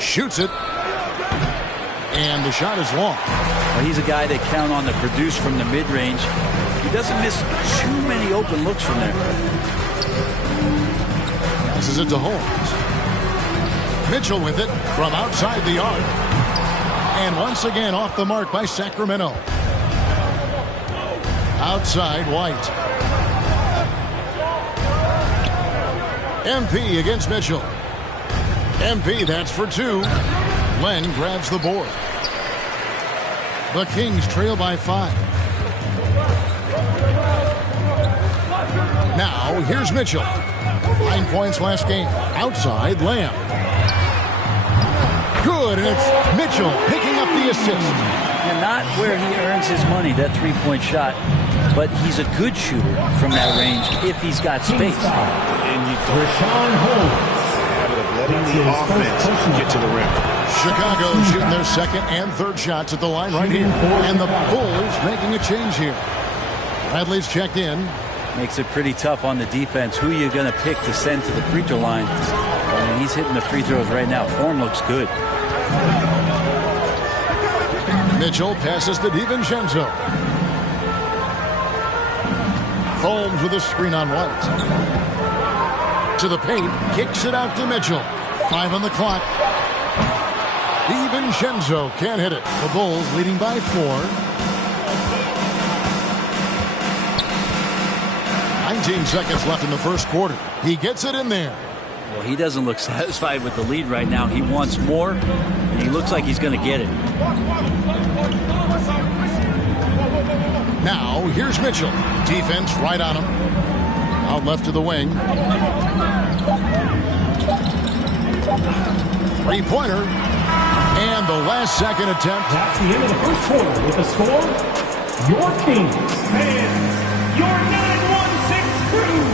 Shoots it. And the shot is long. Well, he's a guy they count on to produce from the mid-range. He doesn't miss too many open looks from there. Passes it to Holmes. Mitchell with it from outside the arc. And once again off the mark by Sacramento. Outside White. MP against Mitchell. MP, that's for two. Len grabs the board. The Kings trail by 5. Now, here's Mitchell. 9 points last game. Outside, Lamb. Good, and it's Mitchell picking up the assist. And not where he earns his money, that three-point shot. But he's a good shooter from that range if he's got space. And Rashawn Holmes. Habit of letting the offense get to the rim. Chicago shooting their second and third shots at the line right here. And the Bulls making a change here. Bradley's checked in. Makes it pretty tough on the defense. Who are you going to pick to send to the free throw line? I mean, he's hitting the free throws right now. Form looks good. Mitchell passes to DiVincenzo. Holmes with a screen on White. To the paint. Kicks it out to Mitchell. 5 on the clock. DiVincenzo can't hit it. The Bulls leading by 4. 19 seconds left in the first quarter. He gets it in there. Well, he doesn't look satisfied with the lead right now. He wants more, and he looks like he's going to get it. Now, here's Mitchell. Defense right on him. Out left to the wing. Three-pointer. And the last second attempt. That's the end of the first quarter with the score. Your Kings and your 916 crew.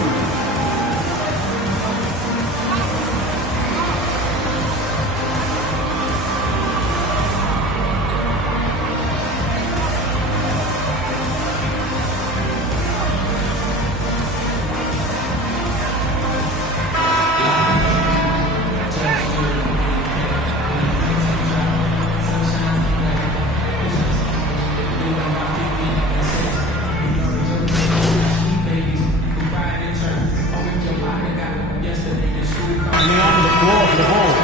Coming onto the floor for the Bulls.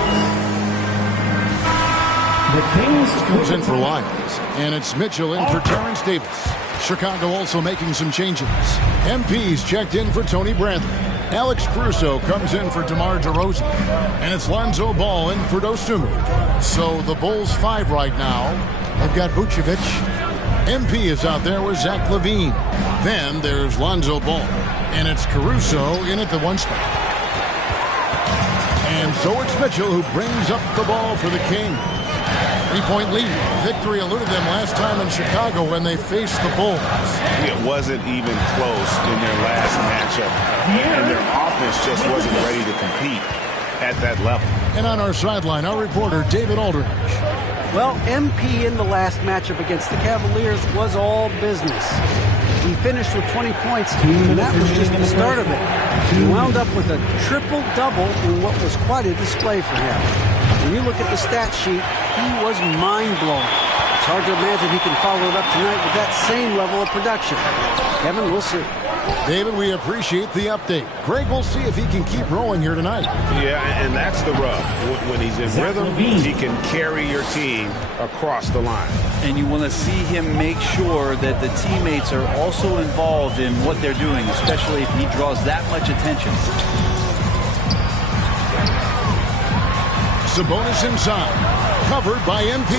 The Kings comes in for Lyons, and it's Mitchell in for Terrence Davis. Chicago also making some changes. MP's checked in for Tony Bradley. Alex Caruso comes in for DeMar DeRozan, and it's Lonzo Ball in for Dosunmu. So the Bulls 5 right now. They've got Vucevic. MP is out there with Zach LaVine. Then there's Lonzo Ball, and it's Caruso in at the 1 spot. And so it's Mitchell who brings up the ball for the Kings. 3-point lead. Victory eluded them last time in Chicago when they faced the Bulls. It wasn't even close in their last matchup. And their offense just wasn't ready to compete at that level. And on our sideline, our reporter, David Aldridge. Well, MP in the last matchup against the Cavaliers was all business. He finished with 20 points, and that was just the start of it. He wound up with a triple-double in what was quite a display for him. When you look at the stat sheet, he was mind-blowing. It's hard to imagine he can follow it up tonight with that same level of production. Kevin, we'll see. David, we appreciate the update. Greg, we'll see if he can keep rolling here tonight. Yeah, and that's the rub. When he's in rhythm, he can carry your team across the line. And you want to see him make sure that the teammates are also involved in what they're doing, especially if he draws that much attention. Sabonis inside, covered by MP,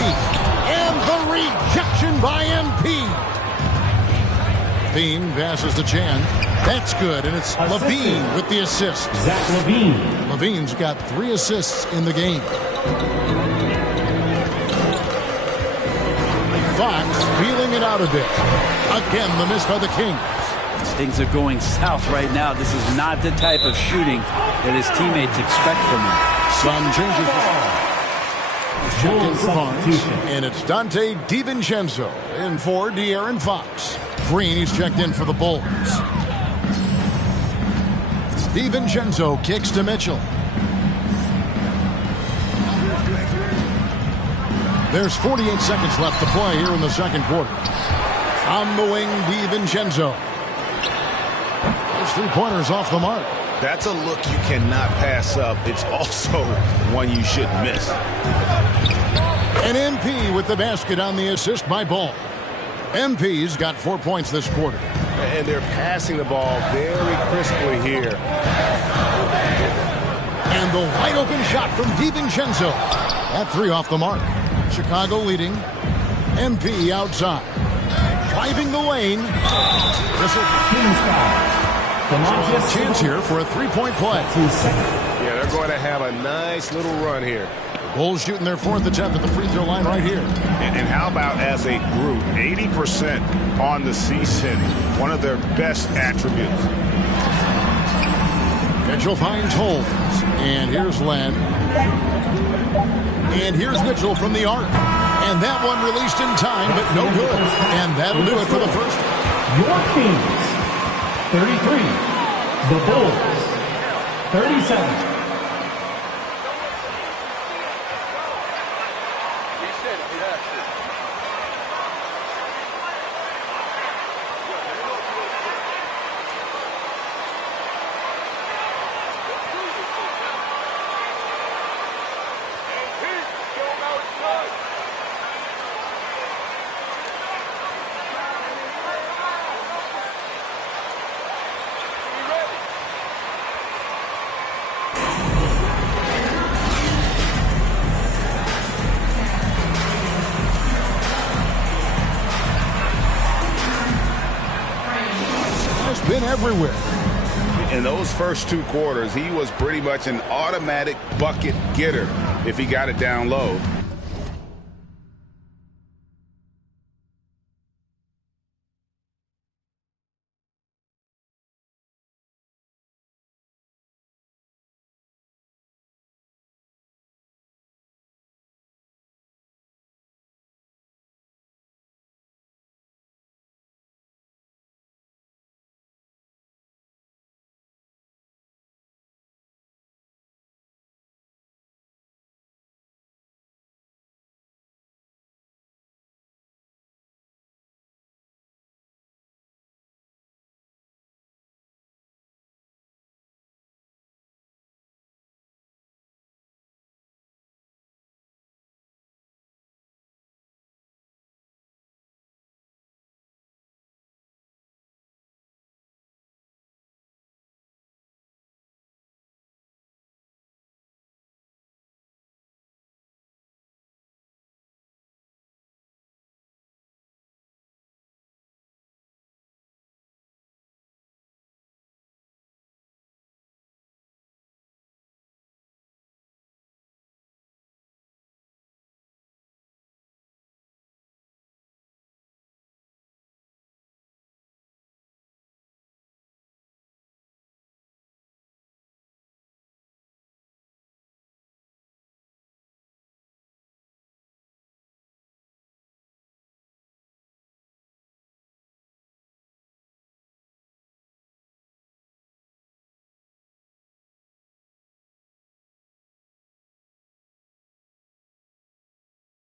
and the rejection by MP. LaVine passes to Chan. That's good, and it's LaVine with the assist. Zach LaVine. LaVine's got 3 assists in the game. Fox feeling it out a bit. Again, the miss by the Kings. Things are going south right now. This is not the type of shooting that his teammates expect from him. Sun changes. Checked in for Barnes, and it's Dante DiVincenzo in for De'Aaron Fox. Green, he's checked in for the Bulls. DiVincenzo kicks to Mitchell. There's 48 seconds left to play here in the second quarter. On the wing, DiVincenzo. Those 3-pointers off the mark. That's a look you cannot pass up. It's also one you shouldn't miss. And MP with the basket on the assist by Ball. MP's got 4 points this quarter. And they're passing the ball very crisply here. And the wide open shot from DiVincenzo. That 3 off the mark. Chicago leading. MP outside. Driving the lane. Chance here for a 3-point play. Yeah, they're going to have a nice little run here. Bulls shooting their 4th attempt at the free throw line right here. And how about as a group, 80% on the season, one of their best attributes. Mitchell finds holes. And here's Len. And here's Mitchell from the arc. And that one released in time, but no good. And that'll do it for the first. Your Kings, 33. The Bulls, 37. Been everywhere. In those first 2 quarters, he was pretty much an automatic bucket getter if he got it down low.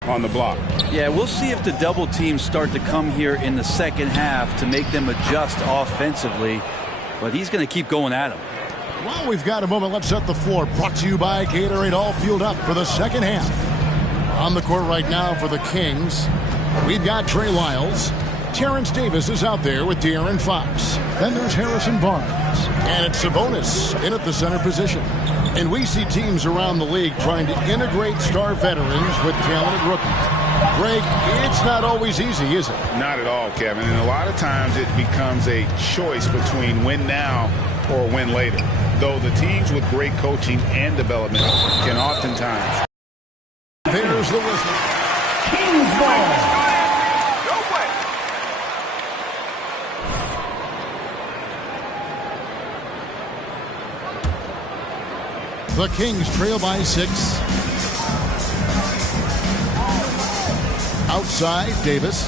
on the block. Yeah, we'll see if the double teams start to come here in the second half to make them adjust offensively. But he's going to keep going at him. Well, we've got a moment. Let's set the floor. Brought to you by Gatorade, all fueled up for the second half. On the court right now for the Kings, we've got Trey Lyles. Terrence Davis is out there with De'Aaron Fox. Then there's Harrison Barnes. And it's Sabonis in at the center position. And we see teams around the league trying to integrate star veterans with talented rookies. Greg, it's not always easy, is it? Not at all, Kevin. And a lot of times it becomes a choice between win now or win later. Though the teams with great coaching and development can oftentimes. There's the whistle. Kings ball. The Kings trail by 6. Outside, Davis.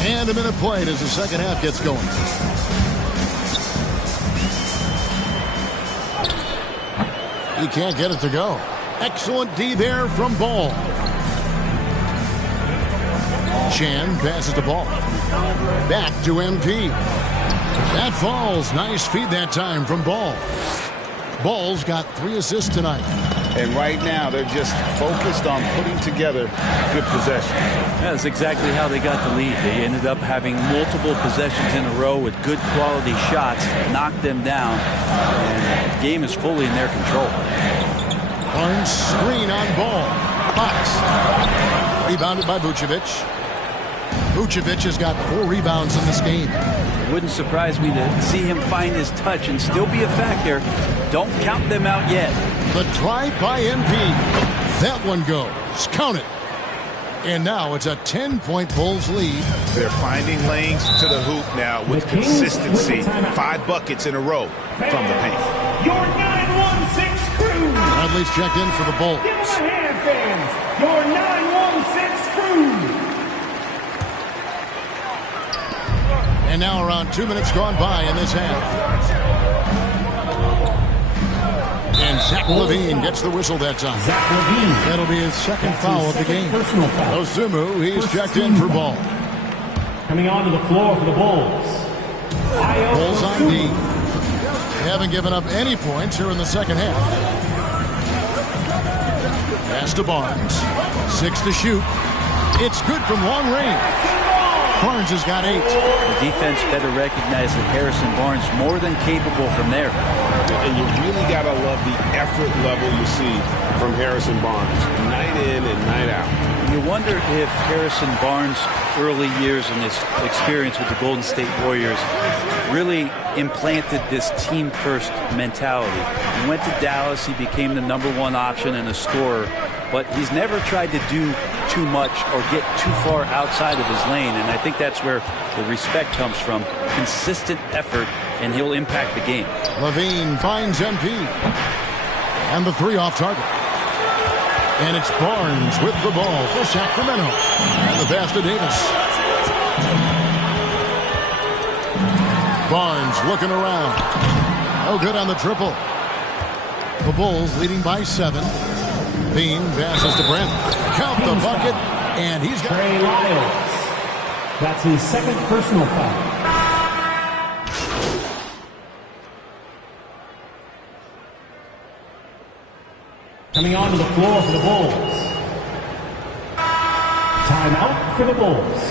And a minute played as the second half gets going. He can't get it to go. Excellent D there from Ball. Chan passes the ball. Back to MP. That falls. Nice feed that time from Ball. Ball's got 3 assists tonight. And right now, they're just focused on putting together good possessions. That's exactly how they got the lead. They ended up having multiple possessions in a row with good quality shots, knocked them down, and the game is fully in their control. Barnes screen on Ball. Fox. Rebounded by Vucevic. Vucevic has got 4 rebounds in this game. It wouldn't surprise me to see him find his touch and still be a factor. Don't count them out yet. The drive by MP. That one goes. Count it. And now it's a 10-point Bulls lead. They're finding lanes to the hoop now with consistency. 5 buckets in a row from the paint. Your 916 crew. Bradley's checked in for the Bulls. Give them a hand, fans. Your 916 crew. And now around 2 minutes gone by in this half. And Zach LaVine gets the whistle that time. Zach LaVine. That'll be his second foul of the game. Personal foul. Osumu, he's checked in for Ball. Coming onto the floor for the Bulls. Bulls on D. They haven't given up any points here in the second half. Pass to Barnes. 6 to shoot. It's good from long range. Barnes has got 8. The defense better recognize that Harrison Barnes more than capable from there. And you really got to love the effort level you see from Harrison Barnes, night in and night out. You wonder if Harrison Barnes' early years and his experience with the Golden State Warriors really implanted this team-first mentality. He went to Dallas, he became the #1 option and a scorer, but he's never tried to do too much or get too far outside of his lane, and I think that's where the respect comes from. Consistent effort, and he'll impact the game. LaVine finds MP. And the 3 off target. And it's Barnes with the ball for Sacramento. And the pass to Davis. Barnes looking around. No good on the triple. The Bulls leading by 7. Bean passes to Brent. Count the bucket. And he's got Trey Lyles. That's his second personal foul. Coming onto the floor for the Bulls. Timeout for the Bulls.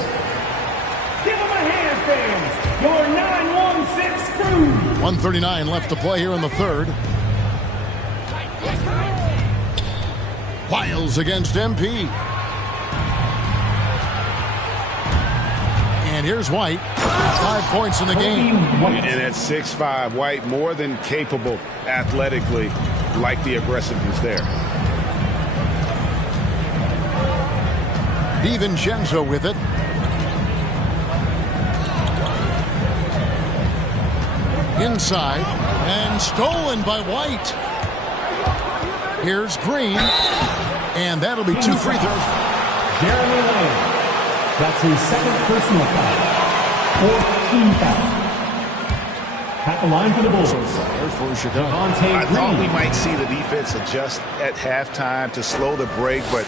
Give them a hand, fans. Your 916 crew. 1:39 left to play here in the third. Lyles against MP. And here's White. 5 points in the game. And at 6'5", White more than capable athletically. Like the aggressiveness there. DiVincenzo with it. Inside. And stolen by White. Here's Green. And that'll be 2 free throws. Jeremy Lane. That's his second personal foul. 4th team foul. At the line for the Bulls. I thought we might see the defense adjust at halftime to slow the break, but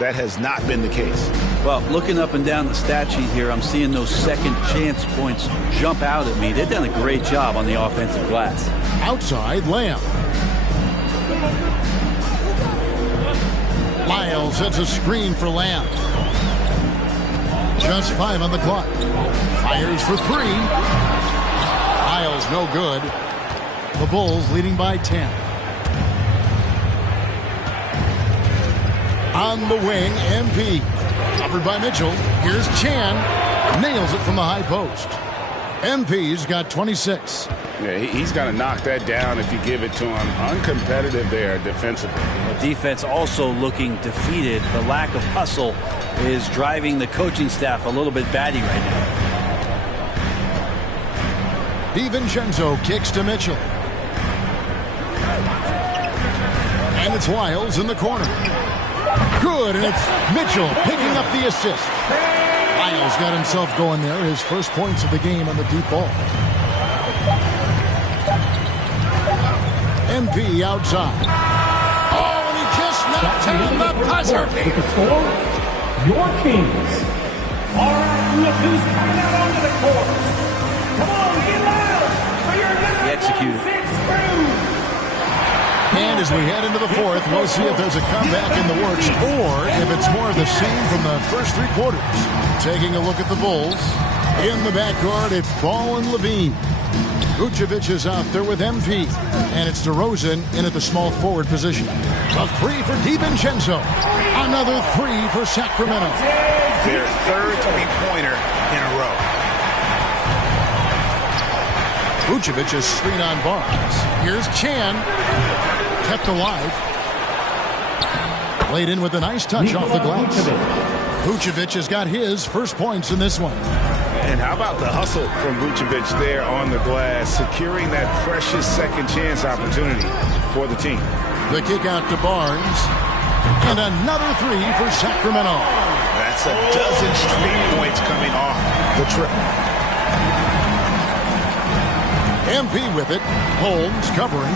that has not been the case. Well, looking up and down the stat sheet here, I'm seeing those second chance points jump out at me. They've done a great job on the offensive glass. Outside, Lamb. Lyle sets a screen for Lamb. Just 5 on the clock. Fires for 3. Lyle's no good. The Bulls leading by 10. On the wing, MP. Covered by Mitchell. Here's Chan. Nails it from the high post. MP's got 26. Yeah, he's got to knock that down if you give it to him. Uncompetitive there defensively. The defense also looking defeated. The lack of hustle is driving the coaching staff a little bit batty right now. DiVincenzo kicks to Mitchell. And it's Lyles in the corner. Good, and it's Mitchell picking up the assist. Lyles got himself going there. His first points of the game on the deep ball. MP outside. Oh, and he just knocked down the buzzer. With the score, your Kings. All right, look who's coming out onto the court. Come on, get loud for your He executed. And as we head into the fourth, we'll see if there's a comeback in the works or if it's more of the same from the first 3 quarters. Taking a look at the Bulls. In the backcourt, it's Ball and Levine. Vucevic is out there with MP. And it's DeRozan in at the small forward position. A 3 for DiVincenzo. Another 3 for Sacramento. Their third three-pointer in a row. Vucevic is screen on Barnes. Here's Chan. Kept alive. Played in with a nice touch off the glass. Vucevic has got his first points in this one. And how about the hustle from Vucevic there on the glass, securing that precious second chance opportunity for the team. The kick out to Barnes. And another 3 for Sacramento. That's a dozen straight points coming off the trip. MP with it. Holmes covering.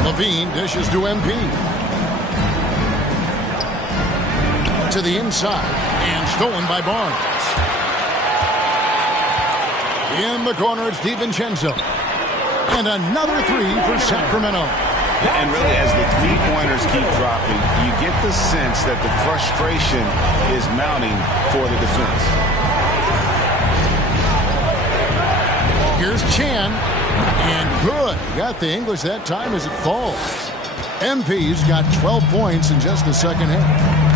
Levine dishes to MP. To the inside. And stolen by Barnes. In the corner, it's DiVincenzo. And another 3 for Sacramento. And really, as the three-pointers keep dropping, you get the sense that the frustration is mounting for the defense. Here's Chan. And good. Got the English that time as it falls. MP's got 12 points in just the second half.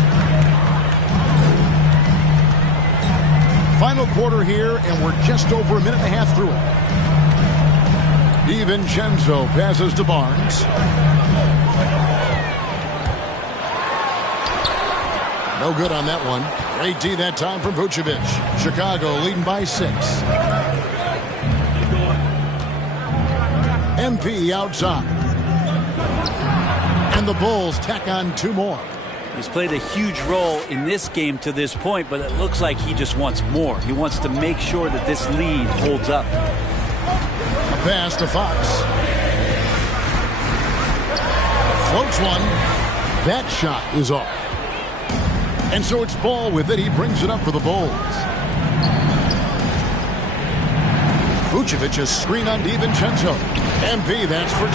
Final quarter here, and we're just over a minute and a half through it. DiVincenzo passes to Barnes. No good on that one. Great D that time from Vucevic. Chicago leading by 6. MP outside. And the Bulls tack on 2 more. He's played a huge role in this game to this point, but it looks like he just wants more. He wants to make sure that this lead holds up. A pass to Fox. Floats one. That shot is off. And so it's Ball with it. He brings it up for the Bulls. Vucevic is screen on DiVincenzo. MP, that's for 2.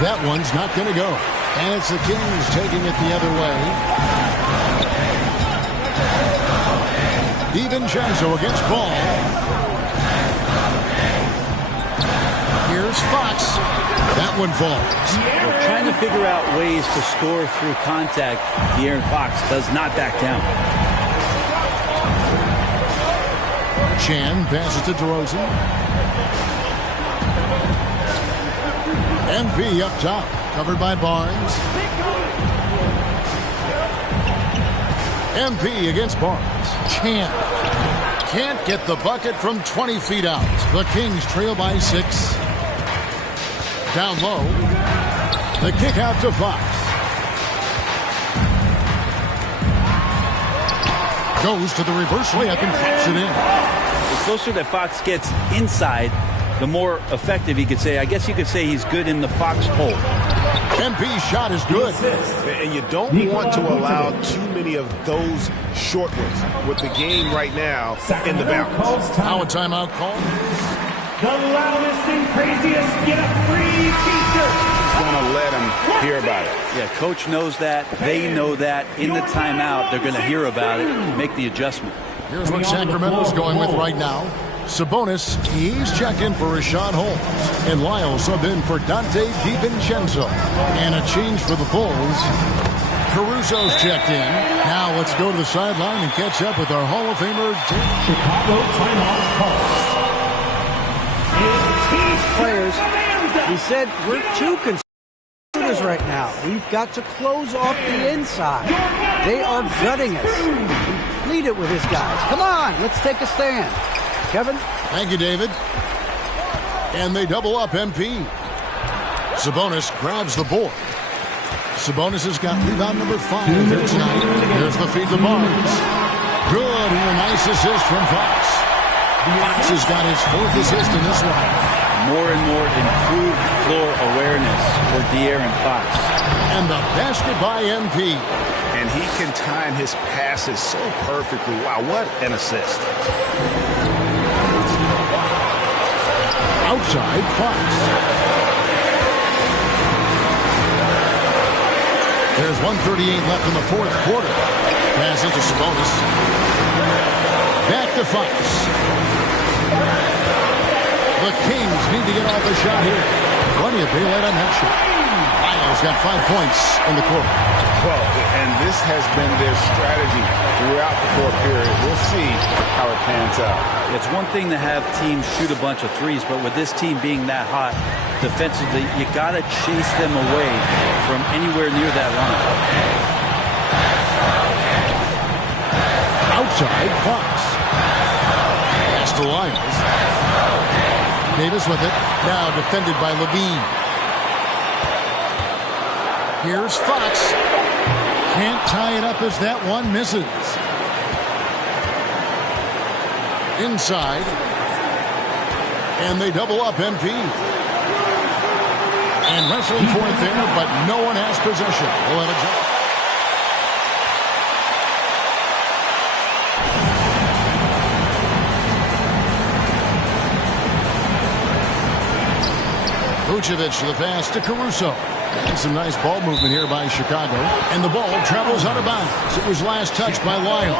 That one's not going to go. And it's the Kings taking it the other way. DiVincenzo against Ball. Here's Fox. That one falls. They're trying to figure out ways to score through contact. De'Aaron Fox does not back down. Chan passes to DeRozan. MP up top. Covered by Barnes. MP against Barnes. Chan can't get the bucket from 20 feet out. The Kings trail by 6. Down low. The kick out to Fox. Goes to the reverse layup and pops it in. The closer that Fox gets inside, the more effective he could say. I guess you could say he's good in the foxhole. MP's shot is good. And you don't want to allow too many of those short ones with the game right now in the balance. Now a timeout call. The loudest and craziest get a free t-shirt. Going to let him hear about it. Yeah, coach knows that. They know that. In the timeout, they're going to hear about it, make the adjustment. Here's what Sacramento's going with right now. Sabonis, he's checked in for Rashawn Holmes. And Lyle subbed in for Dante DiVincenzo. And a change for the Bulls. Caruso's checked in. Now let's go to the sideline and catch up with our Hall of Famer. Chicago timeout call. Players, he said we're too conservative right now. We've got to close off the inside. They are gutting us. He pleaded with his guys. Come on, let's take a stand. Kevin? Thank you, David. And they double up MP. Sabonis grabs the board. Sabonis has got rebound number 5 here tonight. Here's the feed to Barnes. Good, and a nice assist from Fox. Fox has got his 4th assist in this one. More and more improved floor awareness for De'Aaron Fox. And the basket by MP. And he can time his passes so perfectly. Wow, what an assist. Outside Fox. There's 1:38 left in the 4th quarter. Pass into Sabonis. Back to Fox. The Kings need to get off the shot here. Plenty of daylight on that shot. Lyle's got 5 points in the quarter. Well, and this has been their strategy throughout the 4th period. We'll see how it pans out. It's one thing to have teams shoot a bunch of threes, but with this team being that hot defensively, you got to chase them away from anywhere near that line. Outside Fox. Pass to Lyles. Davis with it. Now defended by Levine. Here's Fox. Can't tie it up as that one misses. Inside. And they double up MP. And wrestling for it there, but no one has possession. We'll have a jump. Vucevic to the pass to Caruso. And some nice ball movement here by Chicago. And the ball travels out of bounds. It was last touched by Lyles.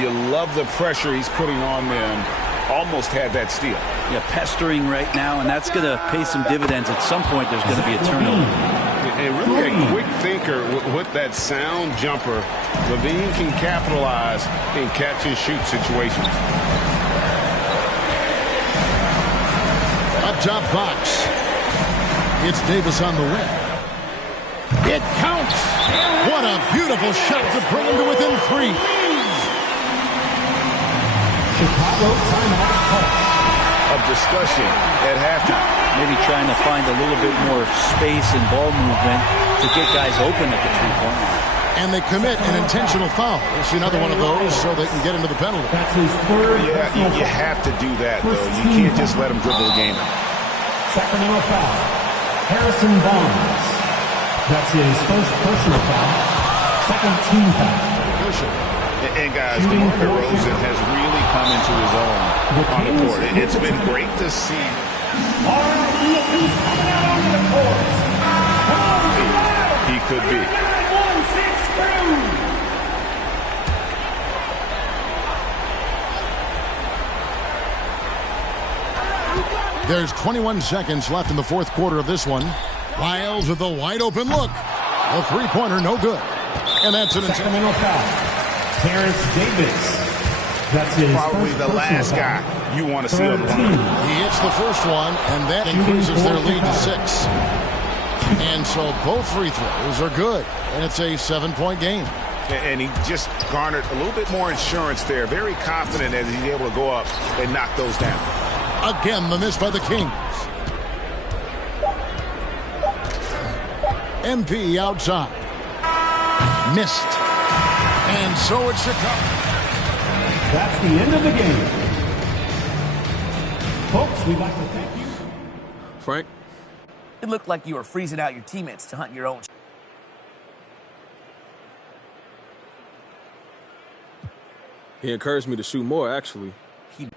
You love the pressure he's putting on them. Almost had that steal. Yeah, pestering right now, and that's going to pay some dividends. At some point, there's going to be a turnover. And really a quick thinker with that sound jumper. Levine can capitalize in catch-and-shoot situations. Up top, Fox. It's Davis on the wing. It counts. What a beautiful shot to bring him to within 3. Chicago timeout call. Of discussion at halftime. Maybe trying to find a little bit more space and ball movement to get guys open at the 3-point line. And they commit an intentional foul. We'll see another one of those so they can get into the penalty. That's his 3rd. Yeah, you have to do that, though. You can't just let them dribble the game. Sacramento foul. Harrison Barnes. That's his 1st personal foul. 2nd team foul. And guys, DeMar DeRozan has really come into his own on the court. It's been great to see. All right, look who's coming out onto the court. Come on, be loud. He could be. 9-1-6 crew. There's 21 seconds left in the 4th quarter of this one. Lyles with a wide open look. A 3-pointer, no good. And that's an Sacramento foul. Terrence Davis. That's his probably the last guy you want to see on the line. He hits the first one, and that increases their lead to 6. And so both free throws are good, and it's a 7-point game. And he just garnered a little bit more insurance there. Very confident as he's able to go up and knock those down. Again, the miss by the Kings. MP outside. Missed. And so it's Chicago. That's the end of the game. Folks, We'd like to thank you. Frank? It looked like you were freezing out your teammates to hunt your own. He encouraged me to shoot more, actually. He